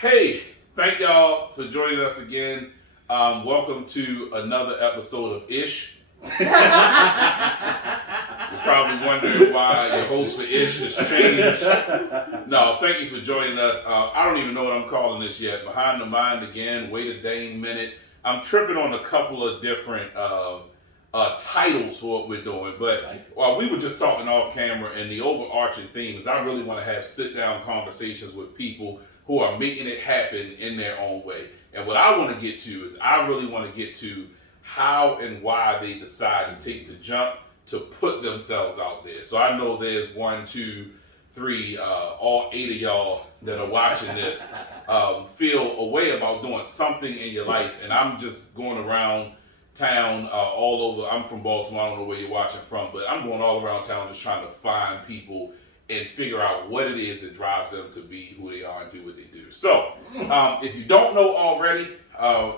Hey, thank y'all for joining us again. Welcome to another episode of Ish. You're probably wondering why your host for Ish has changed. No, thank you for joining us. I don't even know what I'm calling this yet. Behind the Mind again, wait a dang minute. I'm tripping on a couple of different titles for what we're doing, but we were just talking off camera, and the overarching theme is I really want to have sit-down conversations with people who are making it happen in their own way. And what I want to get to is I really want to get to how and why they decide to take the jump to put themselves out there. So I know there's 1, 2, 3, all 8 of y'all that are watching this feel a way about doing something in your life. And I'm just going around town all over. I'm from Baltimore. I don't know where you're watching from, but I'm going all around town just trying to find people and figure out what it is that drives them to be who they are and do what they do. So, if you don't know already,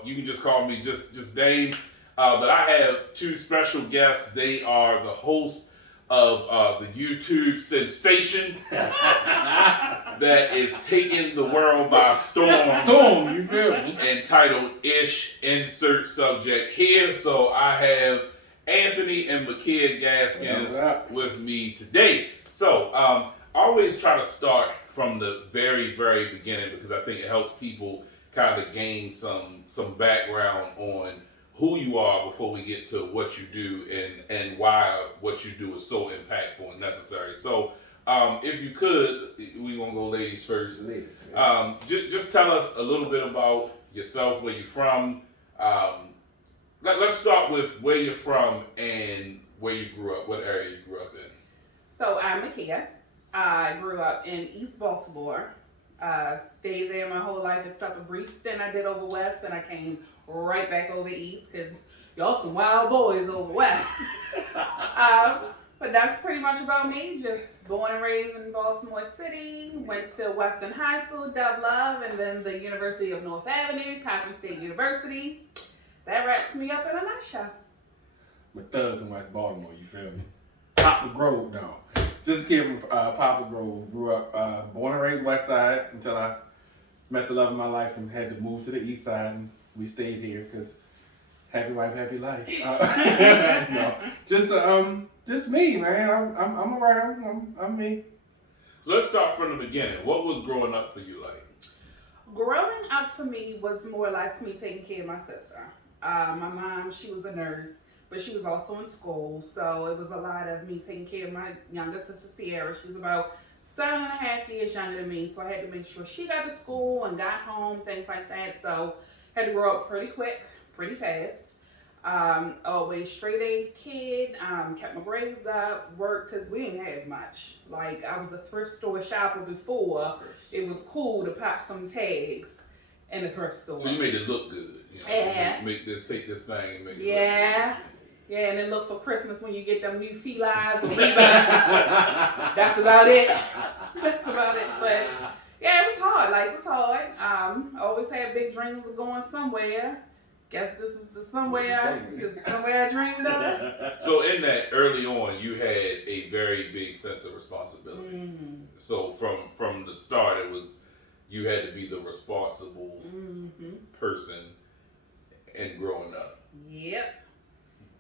you can just call me just Dame. But I have 2 special guests. They are the host of the YouTube sensation that is taking the world by storm. Storm, you feel me? Entitled Ish, insert subject here. So I have Anthony and Mekia Gaskins with me today. So, I always try to start from the very, very beginning because I think it helps people kind of gain some background on who you are before we get to what you do and why what you do is so impactful and necessary. So, if you could, we gonna go ladies first. Just tell us a little bit about yourself, where you're from. Let's start with where you're from and where you grew up, what area you grew up in. So I'm Mekia. I grew up in East Baltimore. Stayed there my whole life except a brief stint I did over west, and I came right back over east because y'all some wild boys over west. But that's pretty much about me. Just born and raised in Baltimore City. Went to Western High School, Dub Love, and then the University of North Avenue, Coppin State University. That wraps me up in a nutshell. I'm a thug from West Baltimore, you feel me? Poplar Grove, no. Just kidding, Poplar Grove. Grew up, born and raised West Side until I met the love of my life and had to move to the East Side, and we stayed here because happy wife, happy life. No, just me, man. I'm around. I'm me. So let's start from the beginning. What was growing up for you like? Growing up for me was more or less me taking care of my sister. My mom, she was a nurse, but she was also in school, so it was a lot of me taking care of my younger sister, Sierra. She was about 7.5 years younger than me, so I had to make sure she got to school and got home, things like that. So I had to grow up pretty quick, pretty fast. Always straight A kid, kept my grades up, worked, because we didn't have much. Like, I was a thrift store shopper before. It was cool to pop some tags in the thrift store. So you made it look good. You know, yeah. Take this thing and make it look good. Yeah, and then look for Christmas when you get them new felines or Levi's. That's about it. That's about it. But yeah, it was hard. Like, it was hard. Always had big dreams of going somewhere. Guess this is the somewhere I dreamed of. So in that, early on, you had a very big sense of responsibility. Mm-hmm. So from the start, it was you had to be the responsible person in growing up. Yep.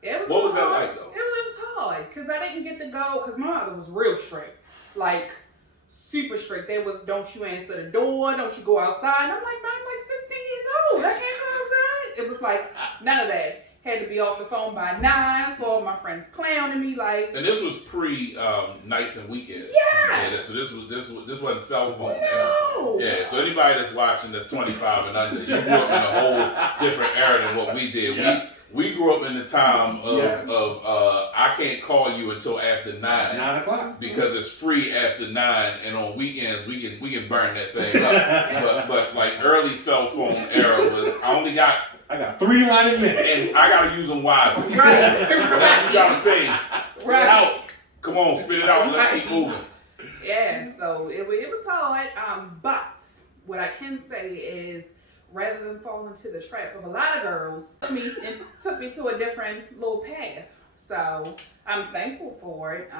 It was what was hard. that like, though? It was hard because I didn't get to go, because my mother was real strict. Like, super strict. There was, don't you answer the door, don't you go outside. And I'm like, Mom, I'm like 16 years old. I can't go outside. It was like, none of that. Had to be off the phone by 9, so all my friends clowning me like. And this was pre nights and weekends. Yes. Yeah, so this wasn't cell phones. No. Yeah. So anybody that's watching that's 25 and under, you grew up in a whole different era than what we did. Yes. We grew up in the time of I can't call you until after 9 o'clock because it's free after 9, and on weekends we can burn that thing up. but like early cell phone era was I got 300 minutes and I gotta use them wisely. Right. Whatever you gotta say, Right. out. Come on, spit it out. Let's keep moving. Yeah, so it was hard. But what I can say is, rather than fall into the trap of a lot of girls, it took me to a different little path. So I'm thankful for it.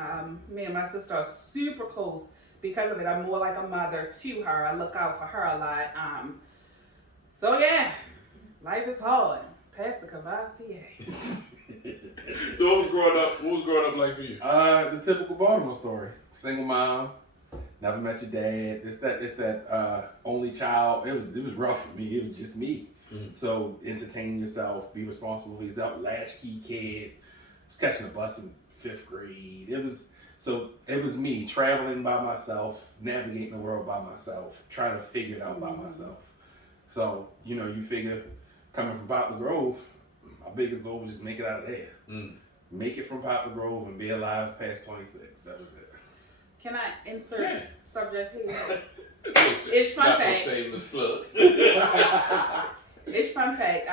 Me and my sister are super close because of it, I'm more like a mother to her. I look out for her a lot. So yeah, life is hard. Pastor Cavassier. So what was growing up like for you? The typical Baltimore story. Single mom, never met your dad. It's that only child. It was rough for me. It was just me. So entertain yourself, be responsible for yourself. Latchkey kid. Was catching a bus in 5th grade. It was me traveling by myself, navigating the world by myself, trying to figure it out by myself. So you figure coming from Poplar Grove, my biggest goal was just make it out of there. Make it from Poplar Grove and be alive past 26. That was it. Can I insert subject here? It's fun fact. Shameless plug. It's fun fact.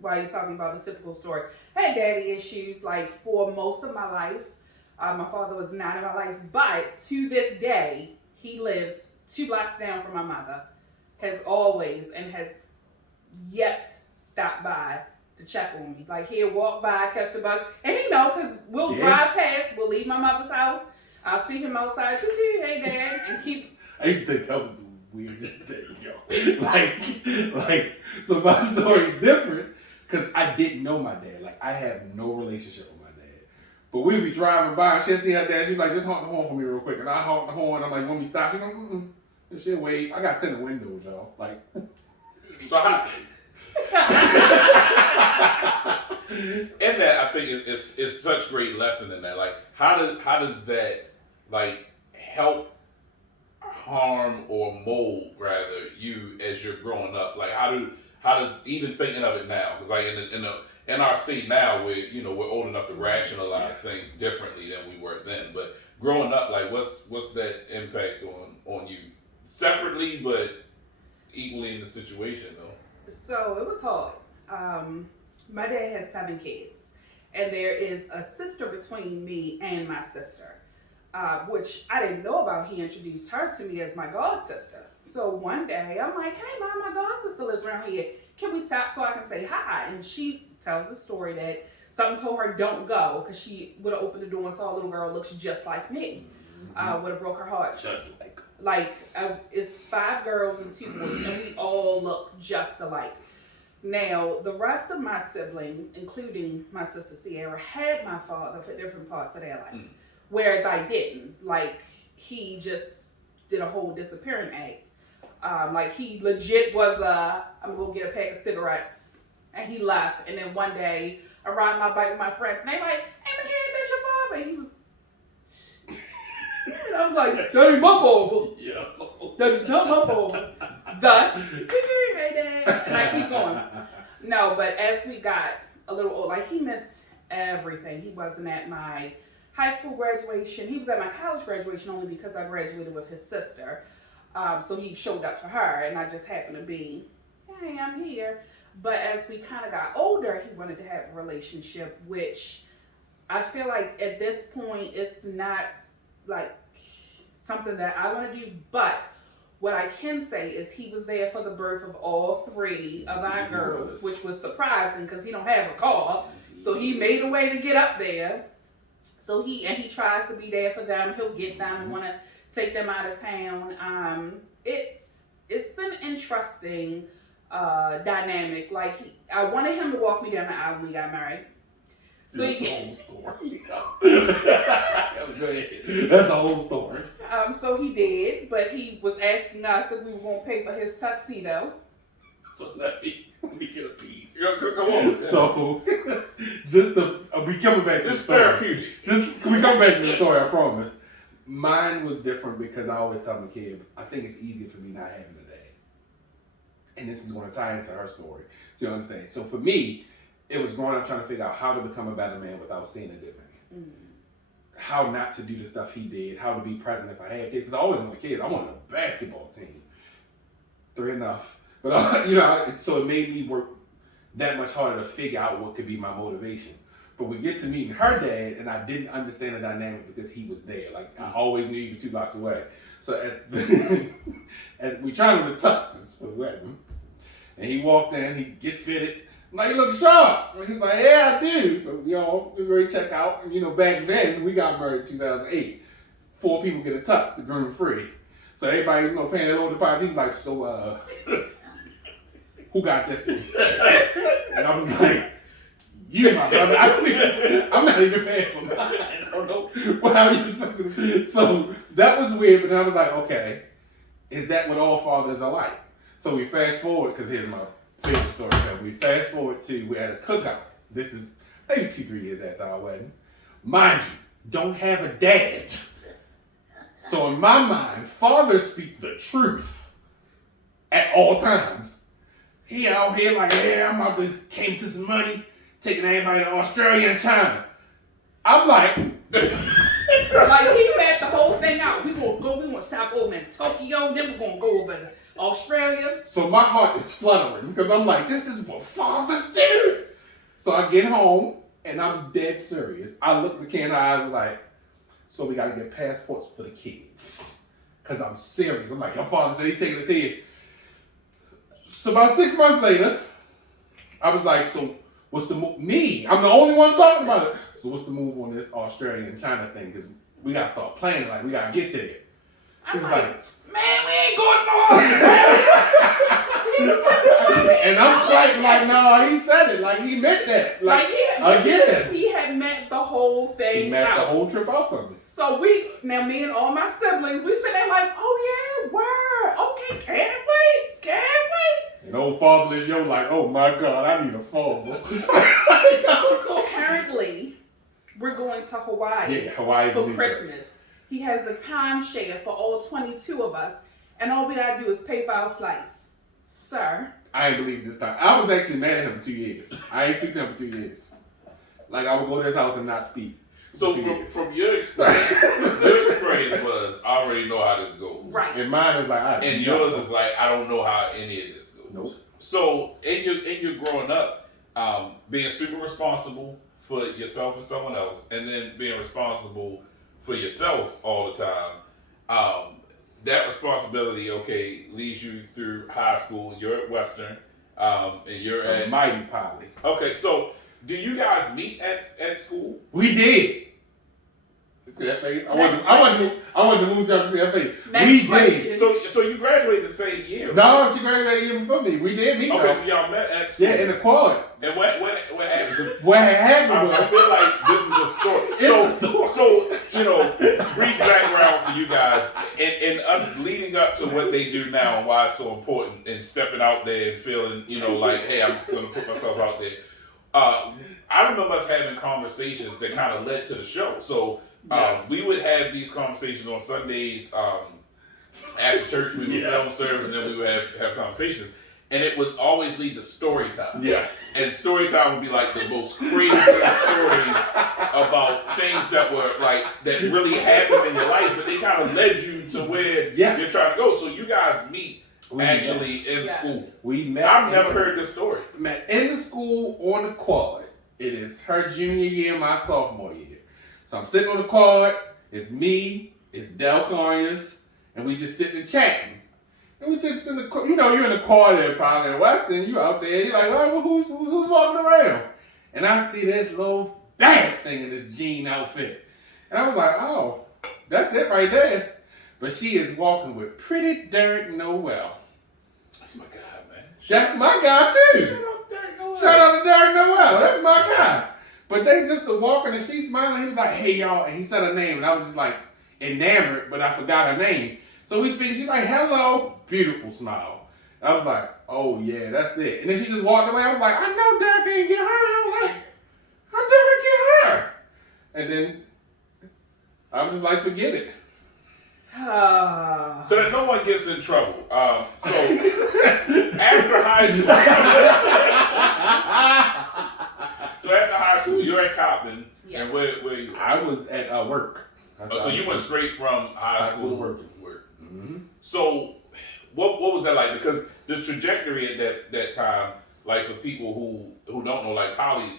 While you're talking about the typical story, I had daddy issues like for most of my life. My father was not in my life, but to this day, he lives 2 blocks down from my mother. Has always and has yet stopped by to check on me. Like he'll walk by, catch the bus, and he know because we'll drive past, we'll leave my mother's house. I'll see him outside, hey dad, and keep. I used to think that was the weirdest thing, yo. Like, so my story's different because I didn't know my dad. Like, I have no relationship with my dad. But we'd be driving by and she'd see her dad. She'd be like, just honk the horn for me real quick. And I honk the horn. I'm like, you want me to stop? She's like, And she'll wave. I got tinted windows, y'all. Like, so how? And that I think it's such great lesson in that. Like, how does that like help harm or mold rather you as you're growing up? Like, how does even thinking of it now? Because like in our state now, we're old enough to rationalize things differently than we were then. But growing up, like, what's that impact on you separately, but equally in the situation though? So it was hard. My dad has 7 kids, and there is a sister between me and my sister, which I didn't know about. He introduced her to me as my god sister. So one day I'm like, hey mom, my god sister lives around here. Can we stop so I can say hi? And she tells the story that something told her don't go because she would have opened the door and saw a little girl looks just like me. Would have broke her heart. Just like. It's 5 girls and 2 boys, and we all look just alike. Now, the rest of my siblings, including my sister Sierra, had my father for different parts of their life, whereas I didn't. Like, he just did a whole disappearing act. Like, he legit was I'm gonna go get a pack of cigarettes, and he left. And then one day, I ride my bike with my friends, and they like, hey, McKay, that's your father. And he was. And I was like, that ain't my father. That is not my father. Thus, hey dad. And I keep going. No, but as we got a little old, like he missed everything. He wasn't at my high school graduation. He was at my college graduation only because I graduated with his sister. So he showed up for her, and I just happened to be, hey, I'm here. But as we kind of got older, he wanted to have a relationship, which I feel like at this point, it's not like something that I want to do, but what I can say is he was there for the birth of all 3 of our girls, which was surprising because he don't have a car. So he made a way to get up there. So he tries to be there for them. He'll get them and want to take them out of town. It's an interesting dynamic. Like I wanted him to walk me down the aisle when we got married. So that's the whole story. That's the whole story. So he did, but he was asking us if we were going to pay for his tuxedo. So let me get a piece. Come on. So, just to we coming back to the story. Therapeutic. Can we come back to the story? I promise. Mine was different because I always tell my kid, I think it's easier for me not having a dad. And this is going to tie into her story. So you understand? So for me, it was growing up trying to figure out how to become a better man without seeing a good man. How not to do the stuff he did. How to be present if I had kids. Because I always wanted kids. I wanted a basketball team. 3 enough. But, so it made me work that much harder to figure out what could be my motivation. But we get to meeting her dad, and I didn't understand the dynamic because he was there. Like, I always knew he was 2 blocks away. So we tried him to tuxes for the wedding. And he walked in, he get fitted. I'm like, you look sharp. And he's like, yeah, I do. So, we ready to check out. And, back then, we got married in 2008. 4 people get a tux, the groom free. So everybody, paying their little deposit. He was like, so, who got this one? And I was like, you, my brother. I'm not even paying for mine. I don't know how you expecting. So that was weird, but then I was like, okay, is that what all fathers are like? So we fast forward, because here's my favorite story. We fast forward to, we're at a cookout. This is maybe 2-3 years after our wedding. Mind you, don't have a dad. So in my mind, fathers speak the truth at all times. He out here like, yeah, I'm about to came to some money, taking everybody to Australia and China. I'm like, like he mapped the whole thing out. We gonna stop over in Tokyo, then we're gonna go over to Australia. So my heart is fluttering because I'm like, this is what fathers do. So I get home and I'm dead serious. I look McKenna in the eyes and like, so we gotta get passports for the kids. Cause I'm serious. I'm like, your father said he's taking us here. So about 6 months later, I was like, so what's the move? Me, I'm the only one talking about it. So what's the move on this Australia and China thing? Cause we gotta start planning, like we gotta get there. She was like, man, we ain't going nowhere. And I'm like, no, he said it. Like, he meant that. Like he had meant the whole thing He meant out. the whole trip out for me. So me and all my siblings, we sit there like, oh yeah, word. Okay, can't wait. And old fatherless yo like, oh my God, I need a father. Apparently, we're going to Hawaii Yeah, Hawaii's for Christmas. He has a timeshare for all 22 of us, and all we gotta do is pay for our flights. Sir. I ain't believe this time. I was actually mad at him for 2 years. I ain't speak to him for 2 years. Like, I would go to his house and not speak. So from your experience was, I already know how this goes. Right. And mine is like, and yours is like, I don't know how any of this goes. Nope. So in your growing up, being super responsible for yourself and someone else, and then being responsible for yourself all the time, that responsibility, leads you through high school. You're at Western, and you're at Mighty Poly. Okay, so do you guys meet at school? We did. See that face? I wanted to move to see that face. Next question. So you graduated the same year? No, she graduated even before me. We did meet. Okay, so y'all met at school. Yeah, in the quad. And what happened? What happened? I feel like this is a story. So brief background for you guys, and us leading up to what they do now and why it's so important, and stepping out there and feeling, like, hey, I'm gonna put myself out there. I remember us having conversations that kind of led to the show. So we would have these conversations on Sundays after church. We would film service, and then we would have conversations. And it would always lead to story time. Yes. And story time would be like the most crazy stories about things that were like, that really happened in your life, but they kind of led you to where you're trying to go. So you guys meet in school. We met. I've never heard this story. Met in the school on the quad. It is her junior year, my sophomore year. So I'm sitting on the quad. It's me, it's Del Conyers, and we just sitting and chatting. And we just in the, you're in the car there probably in Weston, you out there, you're like, oh, well, who's walking around? And I see this little bad thing in this jean outfit. And I was like, oh, that's it right there. But she is walking with Pretty Derek Noel. That's my guy, man. That's my guy too. Shout out to Derek Noel. That's my guy. But they just were walking and she's smiling. He was like, hey y'all. And he said her name. And I was just like enamored, but I forgot her name. So we speak. She's like, hello. Beautiful smile. I was like, oh yeah, that's it. And then she just walked away. I was like, I know Derek ain't get her. I was like, how Derek get her? And then I was just like, forget it. So that no one gets in trouble. So after high school, you're at Coppin, and where you? I was at work. So you went straight from high school to work. Mm-hmm. So what was that like? Because the trajectory at that time, like for people who don't know, like poly,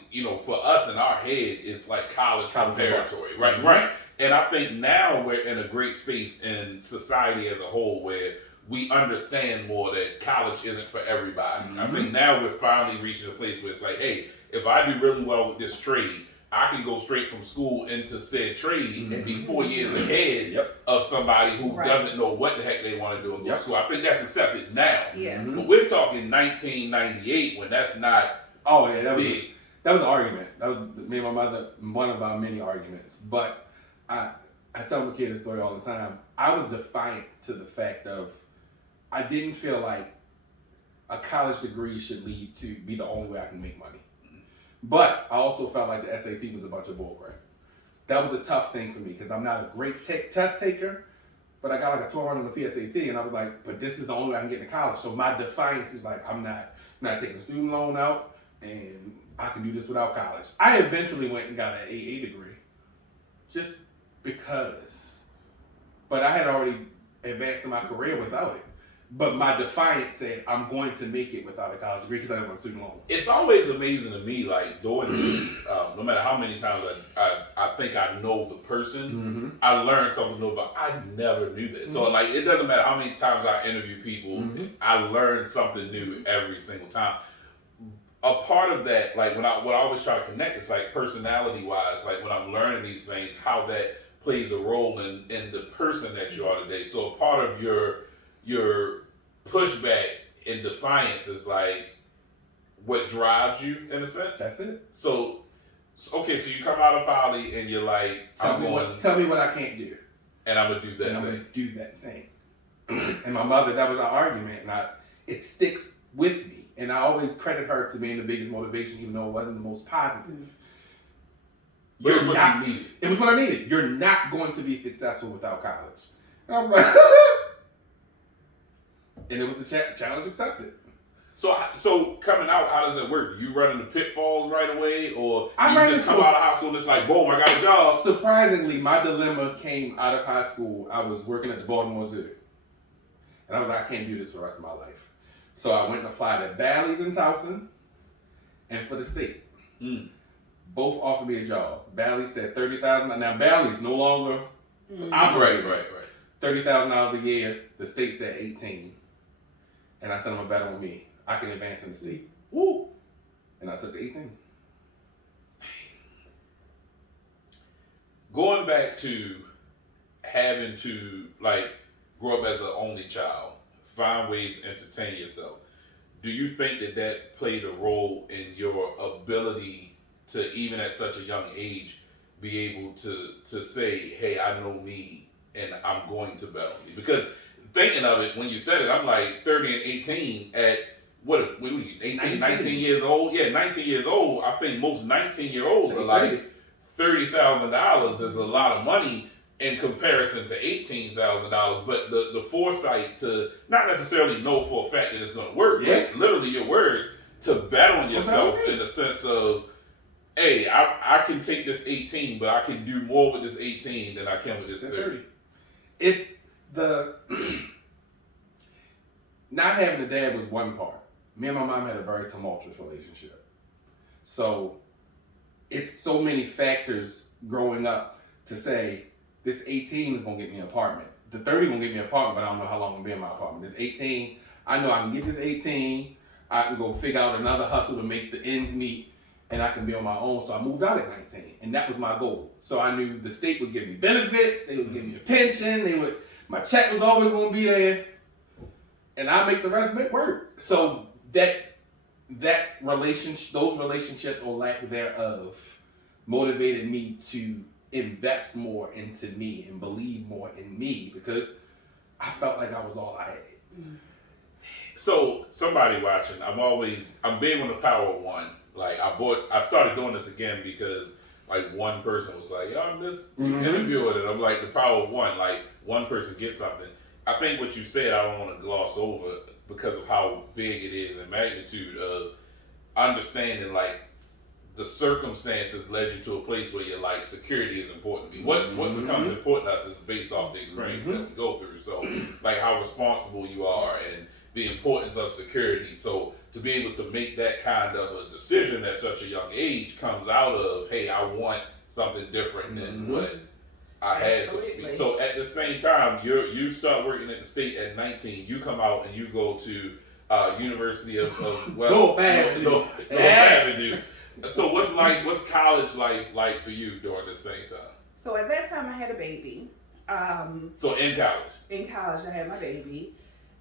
for us in our head, it's like college territory, right? Mm-hmm. Right. And I think now we're in a great space in society as a whole where we understand more that college isn't for everybody. Mm-hmm. I think now we're finally reaching a place where it's like, hey, if I do really well with this trade, I can go straight from school into said trade and be 4 years Mm-hmm. ahead of somebody who Right. doesn't know what the heck they want to do and go to school. I think that's accepted now. Yeah. But we're talking 1998 when that's not Oh yeah, that big. was an argument. That was me and my mother, one of our many arguments. But I tell my kids the story all the time. I was defiant to the fact of I didn't feel like a college degree should lead to be the only way I can make money. But I also felt like the SAT was a bunch of bullcrap. That was a tough thing for me because I'm not a great test taker, but I got like a 12 on the PSAT, and I was like, but this is the only way I can get into college. So my defiance was like, I'm not taking a student loan out, and I can do this without college. I eventually went and got an AA degree, just because. But I had already advanced in my career without it. But my defiance said, I'm going to make it without a college degree because I don't want a student loan. It's always amazing to me, like doing these, no matter how many times I think I know the person, I learned something new, but I never knew this. So like, it doesn't matter how many times I interview people, I learn something new every single time. A part of that, like what I always try to connect is like personality wise, like when I'm learning these things, how that plays a role in the person that you are today. So a part of your pushback and defiance is like what drives you in a sense. That's it. So okay, so you come out of poly and you're like, tell me what I can't do, and I'm gonna do that and I'm thing. gonna do that thing. And my mother, that was our argument, and it sticks with me. And I always credit her to being the biggest motivation, even though it wasn't the most positive. But it was what you needed. It was what I needed. You're not going to be successful without college. And I'm like, and it was the challenge accepted. So coming out, how does it work? You run into pitfalls right away, or I you just come out of high school and it's like, boom, I got a job? Surprisingly, my dilemma came out of high school. I was working at the Baltimore Zoo. And I was like, I can't do this for the rest of my life. So I went and applied at Bally's in Towson and for the state. Both offered me a job. Bally's said $30,000. Now Bally's no longer operating. Right. $30,000 a year. The state said 18. And I said, I'm gonna bet on me. I can advance in the state. Woo! And I took the 18. Going back to having to like grow up as an only child, find ways to entertain yourself. Do you think that played a role in your ability to, even at such a young age, be able to say, hey, I know me and I'm going to bet on me? Because thinking of it, when you said it, I'm like 30 and 18 at, what were you, 18, 19 years old? Yeah, 19 years old. I think most 19-year-olds are like, $30,000 is a lot of money in comparison to $18,000, but the foresight to not necessarily know for a fact that it's going to work, but literally your words to bet on yourself in the sense of, hey, I can take this 18, but I can do more with this 18 than I can with this 30. It's the not having a dad was one part. Me and my mom had a very tumultuous relationship, so it's so many factors growing up to say, this 18 is going to get me an apartment. The 30 going to get me an apartment, but I don't know how long I'm going to be in my apartment. This 18, I know I can get this 18. I can go figure out another hustle to make the ends meet, and I can be on my own. So I moved out at 19, and that was my goal. So I knew the state would give me benefits. They would give me a pension. My check was always going to be there, and I make the rest of it work. So that relationship, those relationships or lack thereof, motivated me to invest more into me and believe more in me because I felt like I was all I had. So somebody watching, I'm big on the power of one. Like I started doing this again because like one person was like, yo, I'm just interviewing it. I'm like, the power of one, like one person gets something. I think what you said, I don't want to gloss over because of how big it is in magnitude of understanding like the circumstances led you to a place where you're like, security is important to me. What becomes important to us is based off the experience that we go through. So like how responsible you are and the importance of security. So to be able to make that kind of a decision at such a young age comes out of, hey, I want something different than what I had, so to speak. So at the same time, you start working at the state at 19, you come out and you go to University of West North Avenue. So what's college like for you during the same time? So at that time, I had a baby. So in college. In college, I had my baby,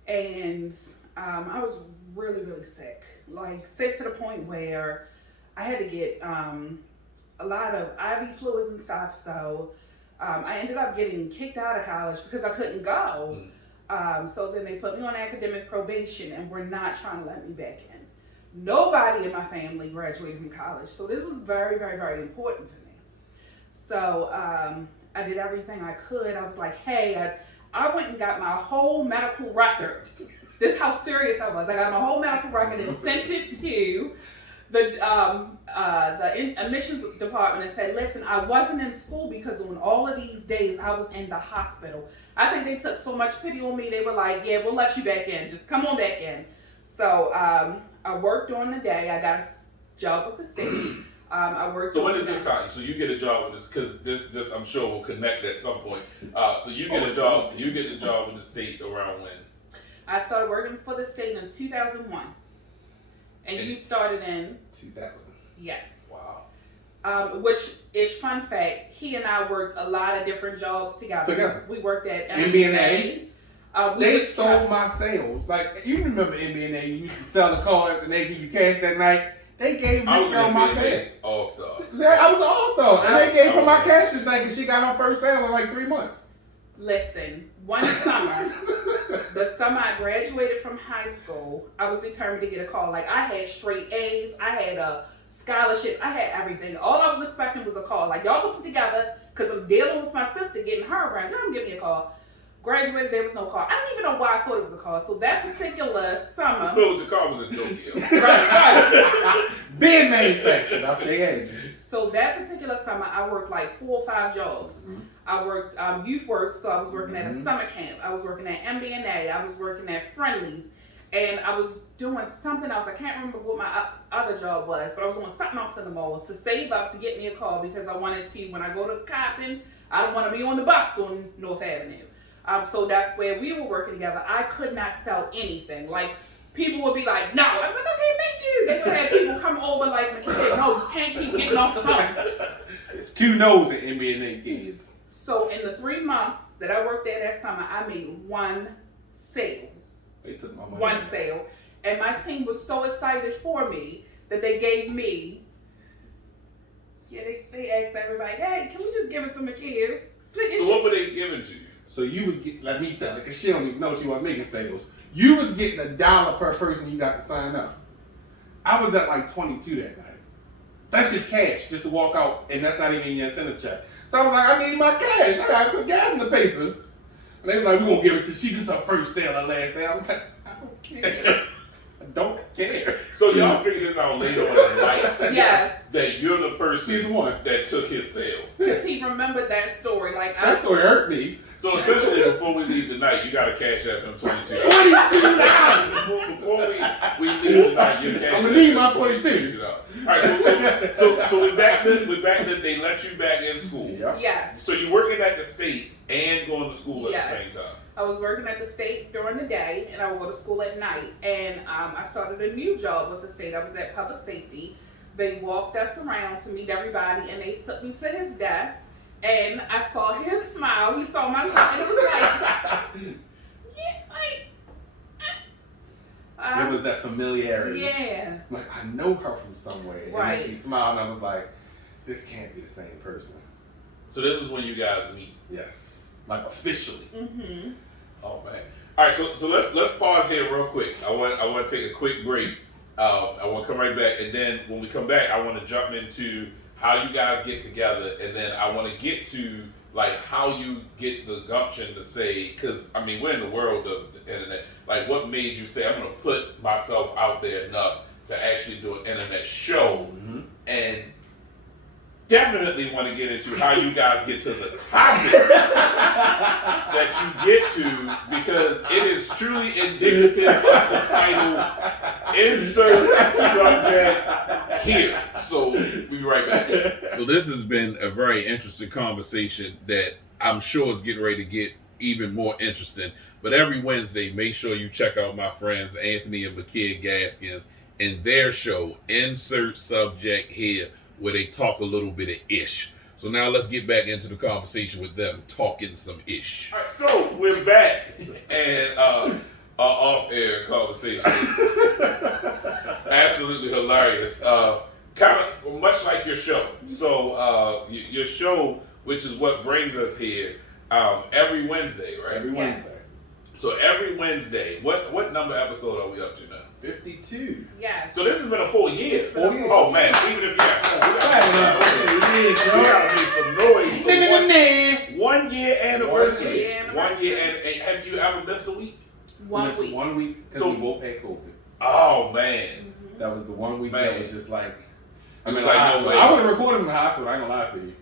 and I was really, really sick. Like sick to the point where I had to get a lot of IV fluids and stuff. So I ended up getting kicked out of college because I couldn't go. So then they put me on academic probation and were not trying to let me back in. Nobody in my family graduated from college, so this was very, very, very important for me. So I did everything I could. I was like, hey, I went and got my whole medical record. This is how serious I was. I got my whole medical record and sent it to the admissions department and said, listen, I wasn't in school because on all of these days I was in the hospital. I think they took so much pity on me. They were like, yeah, we'll let you back in. Just come on back in. So I worked during the day. I got a job with the state. I worked. So when is this time? So you get a job with this, because this I'm sure will connect at some point. So you get a job. You get the job with the state around when? I started working for the state in 2001, and you started in 2000. Yes. Wow. Which is fun fact. He and I worked a lot of different jobs together. We worked at MBNA. They stole my sales. Like, you remember MBNA? You used to sell the cards and they give you cash that night. They gave this girl my cash. All-star. I was an all-star. And they gave her my cash this night, and she got her first sale in like 3 months. Listen, one summer, the summer I graduated from high school, I was determined to get a call. Like, I had straight A's, I had a scholarship, I had everything. All I was expecting was a call. Like, y'all can put together, because I'm dealing with my sister, getting her around. Y'all can give me a call. Graduated, there was no call. I don't even know why I thought it was a call. So that particular summer. No, the car was in Tokyo. right. Big manufacturer. They had you. So that particular summer, I worked like 4 or 5 jobs. Mm-hmm. I worked youth work, so I was working at a summer camp. I was working at MBNA. I was working at Friendlies. And I was doing something else. I can't remember what my other job was, but I was doing something else in the mall to save up to get me a call because I wanted to, when I go to Coppin, I don't want to be on the bus on North Avenue. So that's where we were working together. I could not sell anything. Like, people would be like, no. I'm like, okay, thank you. They would have people come over like, McKinney, no, you can't keep getting off the phone. It's 2 no's at MBNA kids. So in the 3 months that I worked there that summer, I made 1 sale. They took my money. 1 sale. And my team was so excited for me that they gave me, they asked everybody, hey, can we just give it to McKinney? So what were they giving to you? So you was getting, let me tell her, because she don't even know she wasn't making sales. You was getting $1 per person you got to sign up. I was at like 22 that night. That's just cash, just to walk out, and that's not even your incentive check. So I was like, I need my cash. I gotta put gas in the pacer. And they was like, we gonna give it to she just her first sale her last day. I was like, I don't care. I don't care. So y'all figured this out later on in life. Yes. That you're the person She's the one that took his sale. Because he remembered that story. Like, that story hurt me. So essentially, before we leave tonight, you got to cash out them $22. $22. Before we leave tonight, you cash. I'm gonna need my 22. All right, so we're back then. They let you back in school. Yep. yes. So you're working at the state and going to school at Yes. the same time. I was working at the state during the day, and I would go to school at night. And I started a new job with the state. I was at public safety. They walked us around to meet everybody, and they took me to his desk. And I saw his smile. He saw my smile, and it was like, It was that familiarity. Yeah. Like, I know her from somewhere. Right. And then she smiled, and I was like, this can't be the same person. So this is when you guys meet. Yes. Like, officially. Mm-hmm. Oh man! All right, so let's pause here real quick. I want to take a quick break. I want to come right back, and then when we come back, I want to jump into how you guys get together, and then I want to get to like how you get the gumption to say, because I mean we're in the world of the internet. Like, what made you say I'm going to put myself out there enough to actually do an internet show, and definitely want to get into how you guys get to the topics that you get to, because it is truly indicative of the title, Insert Subject Here. So we'll be right back. So this has been a very interesting conversation that I'm sure is getting ready to get even more interesting. But every Wednesday, make sure you check out my friends Anthony and Mekia Gaskins in their show, insert subject here, where they talk a little bit of ish. So now let's get back into the conversation with them talking some ish. All right, so we're back and off-air conversations. Absolutely hilarious. Kind of much like your show. So your show, which is what brings us here, every Wednesday, right? Every Wednesday. So every Wednesday, what number episode are we up to now? 52. Yes. So this has been a full year. Full year. Oh man, even if you gotta make some noise. So 1 year anniversary. 1 year and have you ever missed a week? 1 week. 1 week because So- we both had COVID. Oh man. That was the 1 week Man. that was just like. I It mean, was like, no way. I would have recorded from the hospital. I ain't gonna lie to you.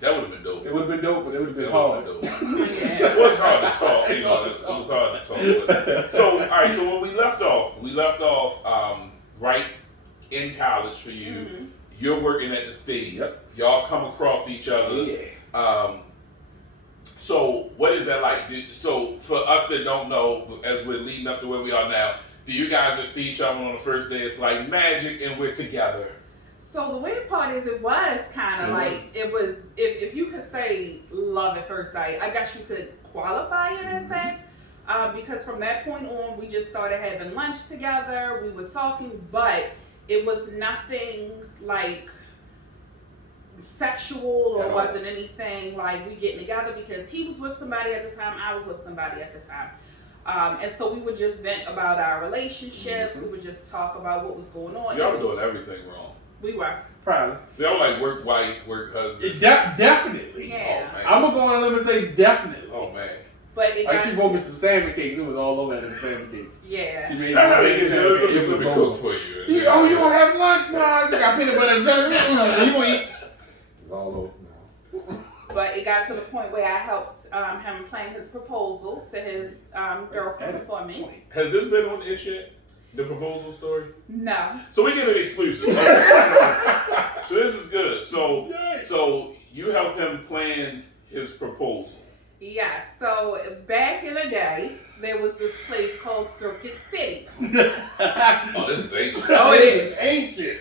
That would have been dope. It would have been dope, but it would have been It hard. would've been dope. It was hard to talk. You know, it was hard to talk. But, so, all right. So when we left off right in college for you. Mm-hmm. You're working at the stage. Yep. Y'all come across each other. Yeah. So what is that like? So for us that don't know, as we're leading up to where we are now, do you guys just see each other on the first day? It's like magic, and we're together. So the weird part is it was kind of like, it was, if you could say love at first sight, I guess you could qualify it as that. Because from that point on, we just started having lunch together, we were talking, but it was nothing like sexual or wasn't anything like we getting together, because he was with somebody at the time, I was with somebody at the time. And so we would just vent about our relationships, we would just talk about what was going on. Y'all were doing everything wrong. We were. Probably. Y'all like work wife, work husband. Definitely. Yeah. Oh, man. I'm gonna go on a limb and say definitely. Oh man. But it Like got she brought me some salmon cakes. It was all over the salmon cakes. yeah. She made That's how me they get salmon cakes. it It was was cook over. for you. You gonna have lunch now? You got peanut butter and jelly. You gonna eat? It's all over now. But it got to the point where I helped him plan his proposal to his girlfriend before me. Has this been on the ish yet? The proposal story? No. So we get an exclusive. Okay, so this is good. So Yes. so you help him plan his proposal. Yeah, so back in the day, there was this place called Circuit City. Oh, this is ancient. Oh, it is. ancient.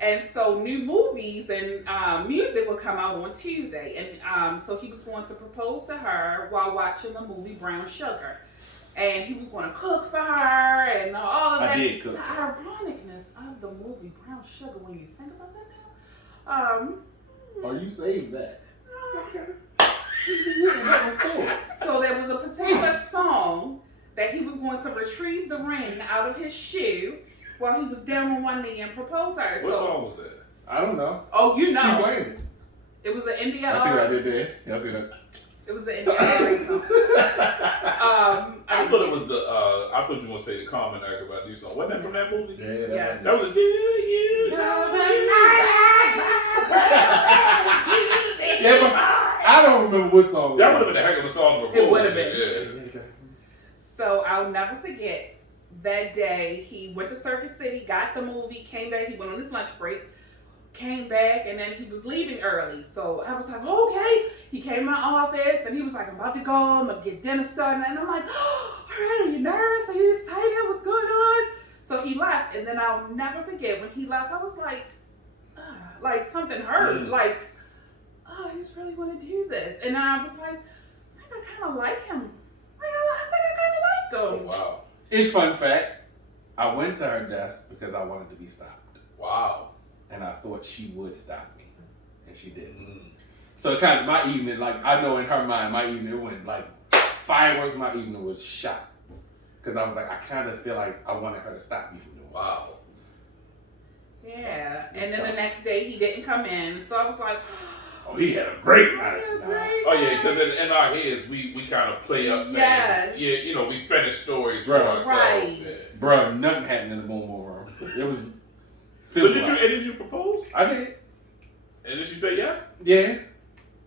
And so new movies and music would come out on Tuesday. And so he was going to propose to her while watching the movie Brown Sugar. And he was going to cook for her and all of that. I did cook. The ironicness of the movie Brown Sugar, when you think about that now. Oh, you saved that. So there was a particular song that he was going to retrieve the ring out of his shoe while he was down on one knee and propose to her. What So, song was that? I don't know. oh, you She know, played it. it was an India. I see what I did there. Yeah, I see that. It was the India song. I thought it was the I thought you were gonna say the Common Act about you song. Wasn't that from that movie? Yeah, Yes. That was a Do You Know Yeah, but I don't remember what song. That would have been a heck of a song to propose. It would have been. Yeah. So I'll never forget that day. He went to Circuit City, got the movie, came back. He went on his lunch break, came back, and then he was leaving early. So I was like, okay. He came to my office and he was like, I'm about to go. I'm going to get dinner started. And I'm like, oh, all right, are you nervous? Are you excited? What's going on? So he left. And then I'll never forget when he left, I was like something hurt. Like, oh, he's really going to do this. And I was like, I think I kind of like him. I think I kind of like him. Wow. It's fun fact. I went to her desk because I wanted to be stopped. Wow. And I thought she would stop me. And she didn't. Mm. So kind of my evening, like I know in her mind, my evening it went like fireworks. My evening was shot. Because I was like, I kind of feel like I wanted her to stop me from doing Wow. Yeah. So, And then the next day he didn't come in. So I was like, Oh, he had a great oh, night. yeah, great. Oh yeah, because in our heads we kind of play up things. Yes. Yeah, you know, we finish stories for Right. ourselves. Right. Yeah. Bruh, nothing happened in the boom room. It was So did you propose? I did. And did she say yes? Yeah.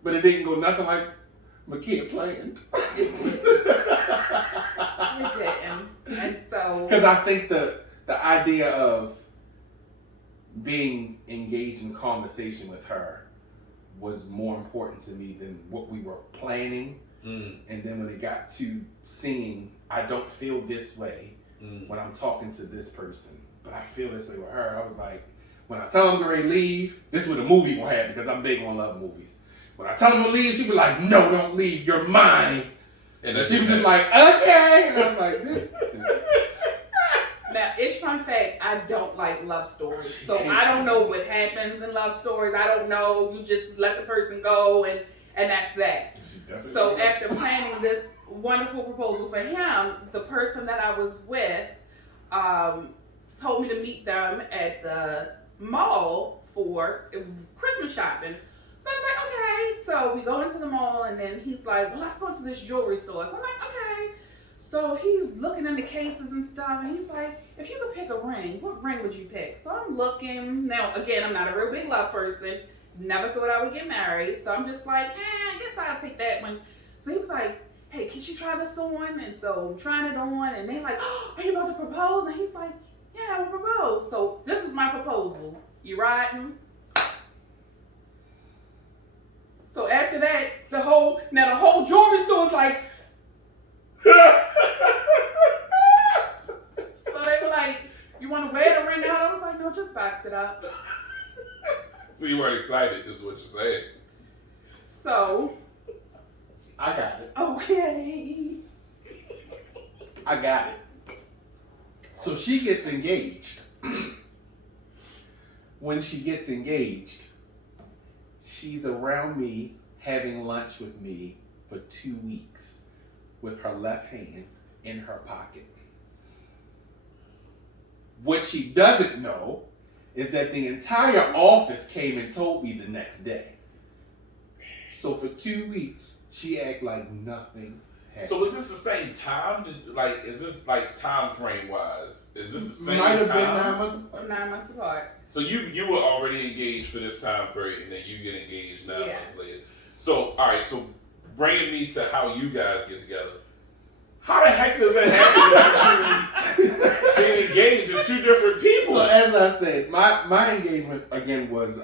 But it didn't go nothing like Mekia playing. It didn't. And so. Because I think the idea of being engaged in conversation with her was more important to me than what we were planning. Mm. And then when it got to seeing, I don't feel this way when I'm talking to this person. but I feel this way with her. I was like, when I tell them to leave, this is what the movie gonna happen because I'm big on love movies. When I tell them to leave, she be like, no, don't leave, you're mine. And she was just like, okay. And I'm like, this. Now, it's fun fact, I don't like love stories. So I don't know what happens in love stories. I don't know. You just let the person go and that's that. So after planning this wonderful proposal for him, the person that I was with told me to meet them at the mall for Christmas shopping. So I was like, okay. So we go into the mall and then he's like, well, let's go to this jewelry store. So I'm like, okay. So he's looking in the cases and stuff, and he's like, if you could pick a ring, what ring would you pick? So I'm looking. Now, again, I'm not a real big love person. Never thought I would get married. So I'm just like, I guess I'll take that one. So he was like, hey, can she try this on? And so I'm trying it on, and they're like, oh, are you about to propose? And he's like, yeah, I will propose. So this was my proposal. You riding? So after that, the whole jewelry store was like, so they were like, you want to wear the ring out? I was like, no, just box it up. So you weren't excited, is what you're saying. So. I got it. Okay. I got it. So she gets engaged. When she gets engaged, she's around me having lunch with me for 2 weeks with her left hand in her pocket. What she doesn't know is that the entire office came and told me the next day. So for 2 weeks, she acted like nothing happened. So was this the same time? Is this like time frame wise? Is this the same Might have time? been 9 months apart. 9 months apart. So you were already engaged for this time period, and then you get engaged 9 Yes. months later. So all right, so bringing me to how you guys get together. How the heck does that happen with you two being engaged to two different people? So as I said, my engagement again was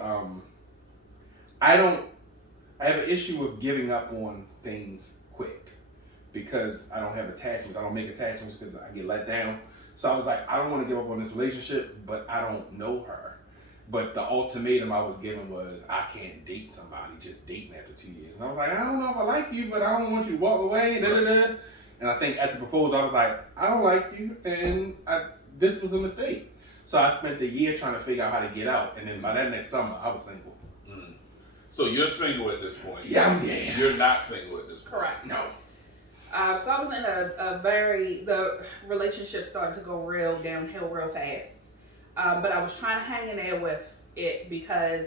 I have an issue with giving up on things quick because I don't have attachments. I don't make attachments because I get let down. So I was like, I don't want to give up on this relationship, but I don't know her. But the ultimatum I was given was, I can't date somebody just dating after 2 years. And I was like, I don't know if I like you, but I don't want you to walk away. Da-da-da. And I think at the proposal, I was like, I don't like you, and this was a mistake. So I spent the year trying to figure out how to get out, and then by that next summer, I was single. Mm. So you're single at this point? Yeah. You're not single at this point? Correct. No. So I was in the relationship started to go real downhill real fast. But I was trying to hang in there with it because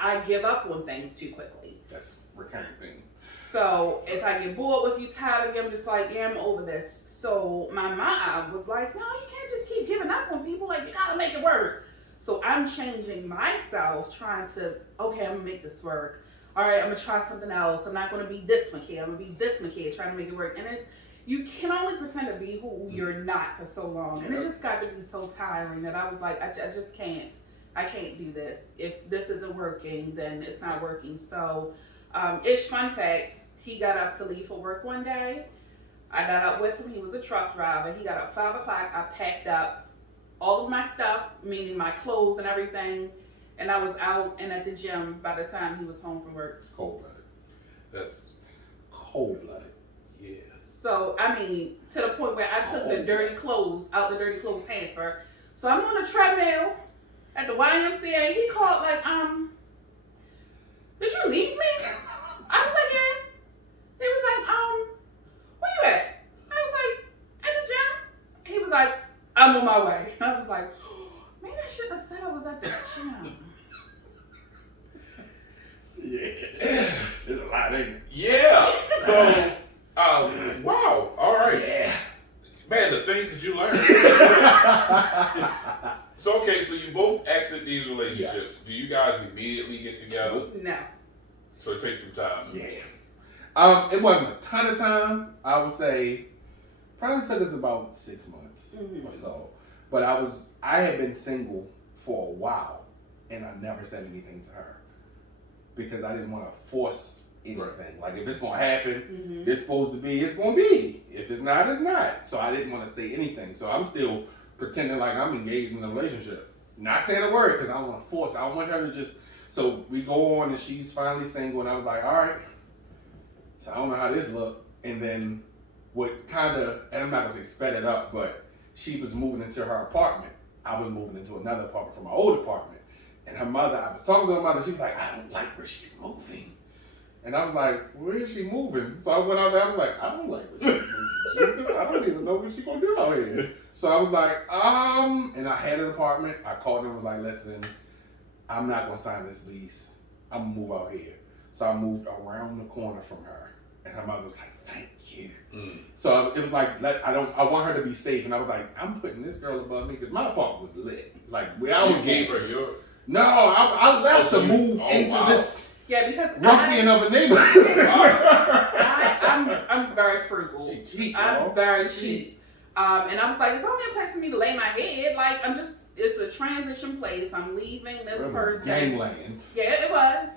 I give up on things too quickly. That's a recurring thing. So if I get bored with you, tired of you, I'm just like, yeah, I'm over this. So my mom was like, no, you can't just keep giving up on people. Like, you gotta make it work. So I'm changing myself, trying to, okay, I'm gonna make this work. All right, I'm gonna try something else. I'm not gonna be this Mekia. I'm gonna be this Mekia, trying to make it work. And you can only pretend to be who you're not for so long. And it just got to be so tiring that I was like, I just can't. I can't do this. If this isn't working, then it's not working. So, ish fun fact, he got up to leave for work one day. I got up with him. He was a truck driver. He got up 5 o'clock. I packed up all of my stuff, meaning my clothes and everything. And I was out and at the gym by the time he was home from work. Cold-blooded. That's Cold-blooded. yeah. So, I mean, to the point where I took the dirty clothes out the dirty clothes hamper. So I'm on a treadmill at the YMCA. He called like, did you leave me? I was like, yeah. He was like, where you at? I was like, at the gym. He was like, I'm on my way. I was like, maybe I shouldn't have said I was at the gym. Yeah. There's a lot, ain't it? Yeah. So, wow. All right. Yeah. Man, the things that you learned. So, okay, so you both exit these relationships. Yes. Do you guys immediately get together? No. So it takes some time. Yeah. It wasn't a ton of time. I would say probably took us about 6 months or so. But I had been single for a while, and I never said anything to her because I didn't want to force anything. Right. Like, if it's going to happen, it's supposed to be, it's going to be. If it's not, it's not. So I didn't want to say anything. So I'm still pretending like I'm engaged in a relationship. Not saying a word because I don't want to force it. I want her to just. So we go on and she's finally single, and I was like, all right. So I don't know how this looked. And then what kind of, and I'm not gonna say sped it up, but she was moving into her apartment. I was moving into another apartment from my old apartment. And her mother, I was talking to her mother, she was like, I don't like where she's moving. And I was like, where is she moving? So I went out there, I was like, I don't like where she's moving. Jesus, I don't even know what she's gonna do out here. So I was like, and I had an apartment. I called her and was like, listen, I'm not gonna sign this lease. I'm gonna move out here. So I moved around the corner from her. And her mother was like, thank you. So it was like, I want her to be safe. And I was like, I'm putting this girl above me because my apartment was lit. Like, where I was gave her your... No, I left to move into this because ruffian of a neighborhood. I'm very frugal. She cheap, I'm very cheap. And I was like, it's only a place for me to lay my head. Like, it's a transition place. I'm leaving this person. Gangland. Yeah,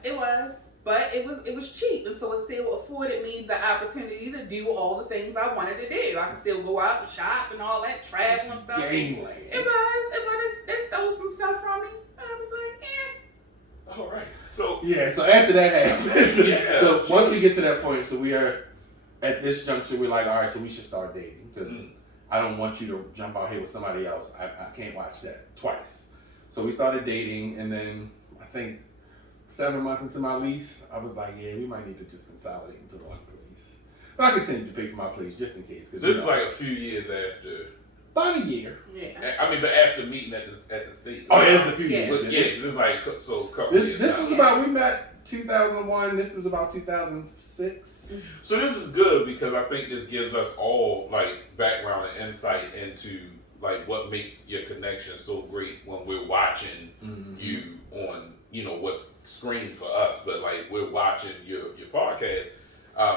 it was. But it was cheap, and so it still afforded me the opportunity to do all the things I wanted to do. I could still go out and shop and all that trash and stuff. Gangland. It was. They stole some stuff from me, and I was like, All right. So so after that happened, Yeah. so once we get to that point, so we are at this juncture. We're like, all right, so we should start dating because I don't want you to jump out here with somebody else. I can't watch that twice. So we started dating, and then I think 7 months into my lease, I was like, yeah, we might need to just consolidate into one place. But I continued to pay for my place just in case. This is like a few years after. About a year. yeah. I mean, but after meeting at the state. Oh, yeah, it's a few years. Yes, this is like a couple years. This was about, we met 2001. This was about 2006. So this is good because I think this gives us all like background and insight into like what makes your connection so great when we're watching you on, what's screened for us, but like we're watching your podcast,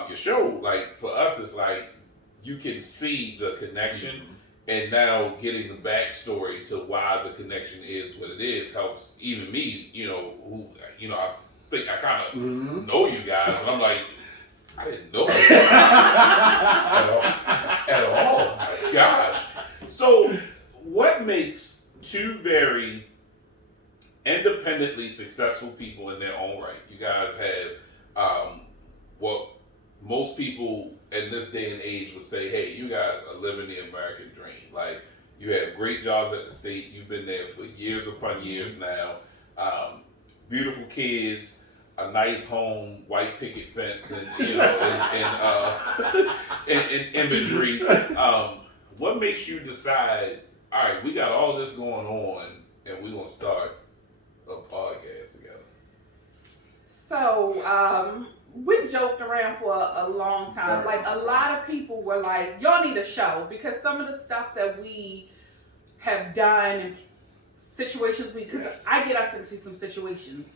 your show. Like for us, it's like you can see the connection, and now getting the backstory to why the connection is what it is helps even me. Who I think I kind of know you guys, and I'm like, I didn't know you at all. My gosh. So, what makes two very independently successful people in their own right? You guys have what most people in this day and age would say, hey, you guys are living the American dream. Like, you have great jobs at the state. You've been there for years upon years now. Beautiful kids, a nice home, white picket fence, and and imagery. What makes you decide, all right, we got all this going on, and we're going to start a podcast together? So, we joked around for a long time. Like, a lot of people were like, y'all need a show, because some of the stuff that we have done and situations because I get us into some situations.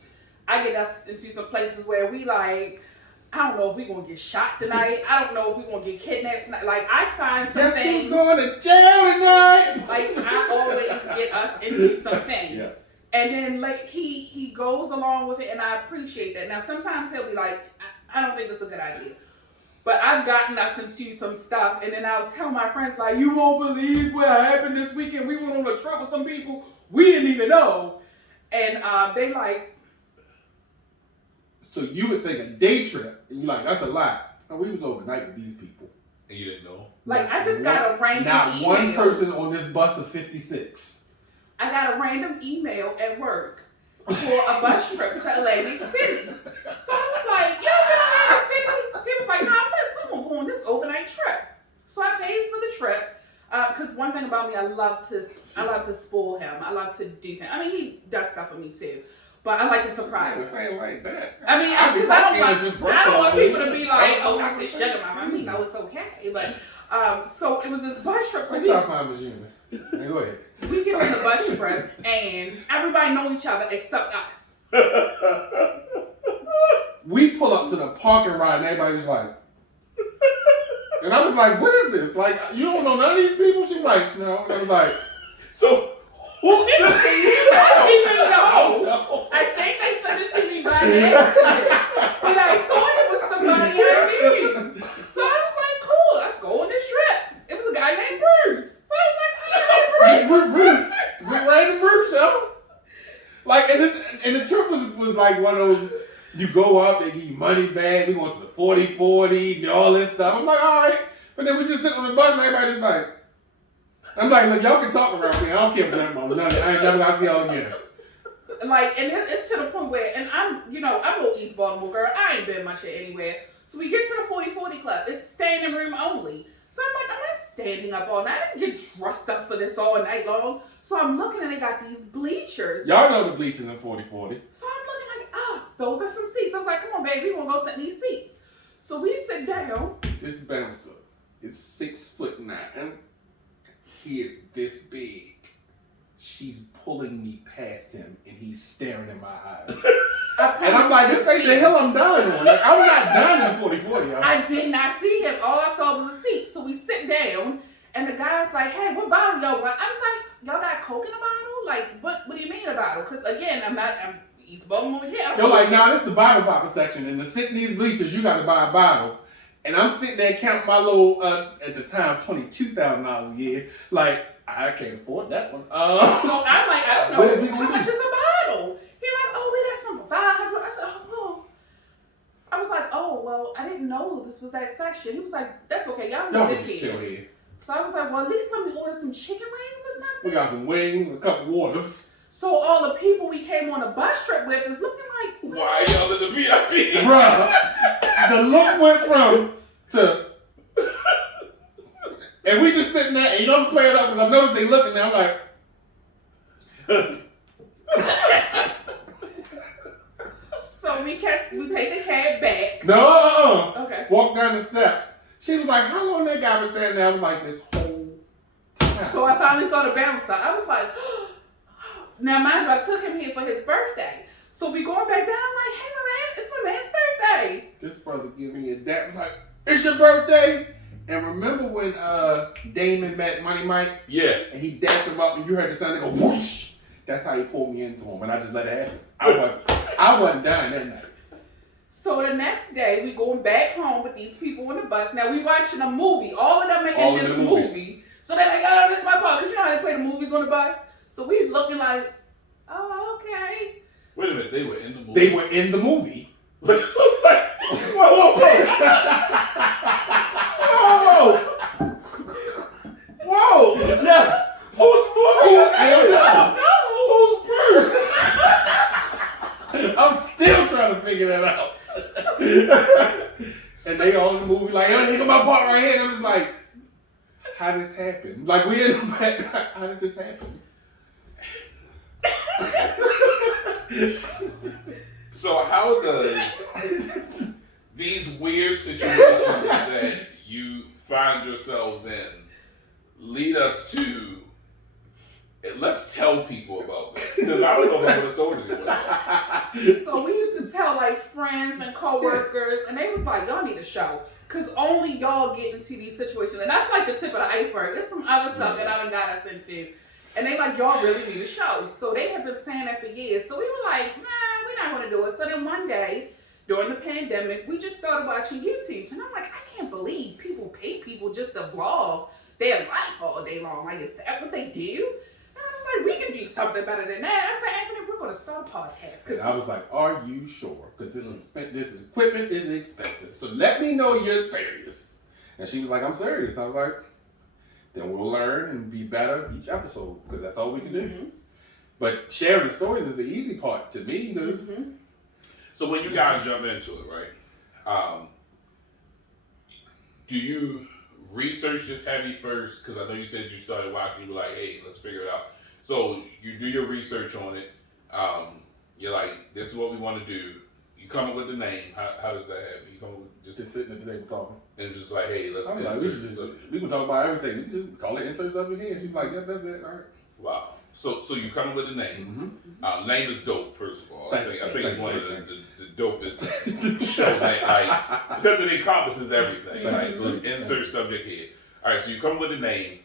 I get us into some places where we like, I don't know if we're going to get shot tonight. I don't know if we're going to get kidnapped tonight. Like, I find some things. Who's going to jail tonight? Like, I always get us into some things. Yes. And then, like, he goes along with it, and I appreciate that. Now, sometimes he'll be like, I don't think that's a good idea. But I've gotten us into some stuff, and then I'll tell my friends, like, you won't believe what happened this weekend. We went on a trip with some people we didn't even know. And they like... So you would think a day trip, and you're like, that's a lot. Oh, we was overnight with these people. And you didn't know? Like, I just got a random Not email. one person on this bus of 56. I got a random email at work for a bus trip to Atlantic City. So I was like, yo, been to Atlantic City? He was like, no, I was like, we're going to go on this overnight trip. So I paid for the trip. Because one thing about me, I love to spoil him. I love to do things. I mean, he does stuff for me too. But I like to surprise him. This ain't like that. I mean, because I don't want people to be like, oh, that's a sugar mama, so it's okay. But so it was this bus trip. So Top 5 was Eunice. Go ahead. we get on the bus trip, and everybody know each other except us. We pull up to the parking lot, and everybody's just like, and I was like, what is this? Like, you don't know none of these people? She was like, no. And I was like, So, who sent the email? I don't even know. I think they sent it to me by accident. But I thought it was somebody I knew. So I was like, cool, let's go on this trip. It was a guy named Bruce. So I was like, Just random roof shelter. Like, and the trip was like one of those, you go up, they give you money back, we went to the 40-40, and all this stuff. I'm like, all right. But then we just sit on the bus and everybody just like, I'm like, look, y'all can talk around me. I don't care for that moment. I ain't never gonna see y'all again. Like, and it's to the point where, and I'm a East Baltimore girl. I ain't been much here anywhere. So we get to the 40-40 club. It's standing room only. So I'm like, I'm not standing up all night. I didn't get dressed up for this all night long. So I'm looking and they got these bleachers. Y'all know the bleachers in 40-40. So I'm looking like, those are some seats. I was like, come on, baby, we gonna go sit in these seats. So we sit down. This bouncer is 6'9". He is this big. She's pulling me past him and he's staring in my eyes. And I'm like, this ain't the hill I'm dying on. Like, I'm not dying in 40-40, y'all. I did not see him. All I saw was a seat. So we sit down, and the guy's like, hey, what bottle y'all want? I was like, y'all got Coke in a bottle? Like, what do you mean a bottle? Because, again, I'm East Baltimore here. You're like, nah, this is the bottle popper section. And to sit in these bleachers, you got to buy a bottle. And I'm sitting there counting my little, at the time, $22,000 a year. Like, I can't afford that one. So I'm like, I don't know, how much is a bottle? He's like, oh, we got some for $500. I said, oh. I was like, oh, well, I didn't know this was that section. He was like, that's okay, y'all can sit chill here. here. So I was like, well, at least let me order some chicken wings or something. We got some wings, a couple waters. So all the people we came on a bus trip with is looking like, why y'all in the VIP? Bruh, the look went from to, and we just sitting there, and you know I'm playing up because I noticed they looking there. I'm like, so we take the cab back. no, Okay. Walk down the steps. She was like, how long that guy was standing there? I was like, this whole time. So I finally saw the bouncer. I was like, now mind you, I took him here for his birthday. So we going back down. I'm like, hey, my man, it's my man's birthday. This brother gives me a dap. I'm like, it's your birthday? And remember when Damon met Money Mike? Yeah. And he dapped him up and you heard the sound go whoosh. That's how he pulled me into him, and I just let it happen. I wasn't dying that night. So the next day, we going back home with these people on the bus. Now we watching a movie. All of them are in this movie. So they're like, oh, this is my part. Because you know how they play the movies on the bus? So we looking like, oh, okay. Wait a minute, they were in the movie? They were in the movie. Whoa, Yes. Who's blue? I don't know. Who's first? I'm still trying to figure that out. And they all in the movie like, yo, here come my part right here. And I'm just like, how did this happen? Like, we in the back. How did this happen? So how does these weird situations that you find yourselves in lead us to, let's tell people about this, because I don't know if I would have told anyone. So we used to tell like friends and coworkers, and they was like, y'all need a show. Because only y'all get into these situations. And that's like the tip of the iceberg. There's some other stuff that I done got us into. And they like, y'all really need a show. So they have been saying that for years. So we were like, nah, we're not going to do it. So then one day, during the pandemic, we just started watching YouTube. And I'm like, I can't believe people pay people just to vlog their life all day long. Like, is that what they do? And I was like, we can do something better than that. I said, Anthony, we're going to start a podcast. And I was like, are you sure? Because this equipment is expensive. So let me know you're serious. And she was like, I'm serious. And I was like, then we'll learn and be better each episode, because that's all we can do. Mm-hmm. But sharing the stories is the easy part to me. Because So when you guys jump into it, right, do you research this heavy first? Because I know you said you started watching, you were like, hey, let's figure it out. So you do your research on it. You're like, this is what we want to do. You come up with the name. How does that happen? You come up with just sitting at the table talking. And just like, hey, let's we can talk about everything. We can just call it inserts up in here. She's like, yeah, that's it. All right. Wow. So you come up with a name. Mm-hmm. Name is dope, first of all. I think it's one of the dopest show name, like, because it encompasses everything. Right? So it's insert subject here. All right, so you come up with a name.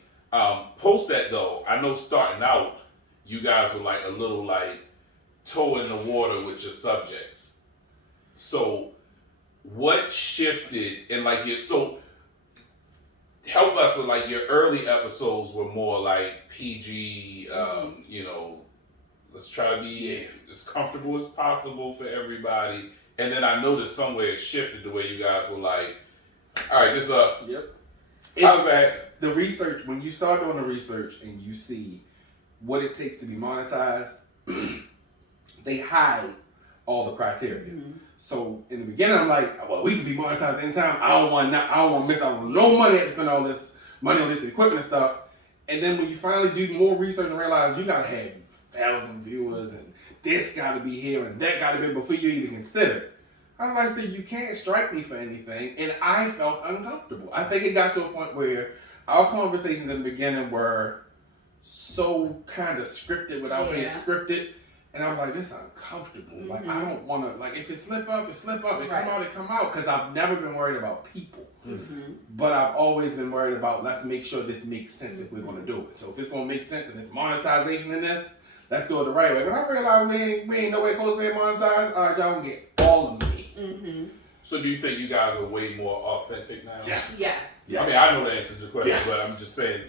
Post that though. I know starting out, you guys were like a little like toe in the water with your subjects. So what shifted and like it? So help us with like your early episodes were more like PG, let's try to be as comfortable as possible for everybody. And then I noticed somewhere it shifted the way you guys were like, all right, this is us. Yep. How does that happen? The research, when you start doing the research and you see what it takes to be monetized, they hide all the criteria. Mm-hmm. So in the beginning, I'm like, well, we can be monetized anytime. I don't want to miss out on no money to spend all this money on this equipment and stuff. And then when you finally do more research and realize you gotta have 1,000 viewers and this gotta be here and that gotta be before you even consider. I'm like, say you can't strike me for anything, and I felt uncomfortable. I think it got to a point where our conversations in the beginning were so kind of scripted without being scripted. And I was like, this is uncomfortable. Mm-hmm. Like, I don't want to, like, if it slip up, it slip up. It come out. Because I've never been worried about people. Mm-hmm. But I've always been worried about, let's make sure this makes sense if we're going to do it. So if it's going to make sense and there's monetization in this, let's do it the right way. But I realized we ain't no way close to being monetized. All right, y'all gonna get all of me. Mm-hmm. So do you think you guys are way more authentic now? Yes. I mean, I know the answer to the question, but I'm just saying,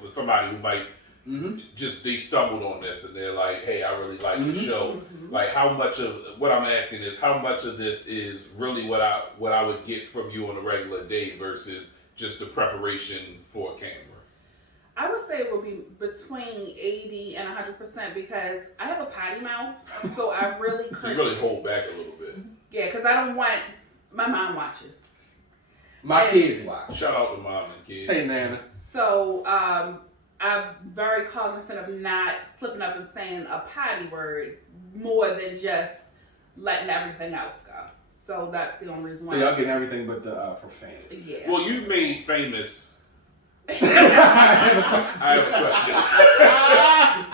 for somebody who might they stumbled on this and they're like, hey, I really like the show. Mm-hmm. Like, how much of what I'm asking is how much of this is really what I would get from you on a regular day versus just the preparation for a camera? I would say it would be between 80 and 100% because I have a potty mouth, so I really couldn't. So you really hold back a little bit. Yeah, because I don't want my mom watches. My kids watch. Shout out to mom and kids. Hey, Nana. So I'm very cognizant of not slipping up and saying a potty word more than just letting everything else go. So that's the only reason why. So y'all get everything but the profanity. Yeah. Well, you've made famous. I have a question.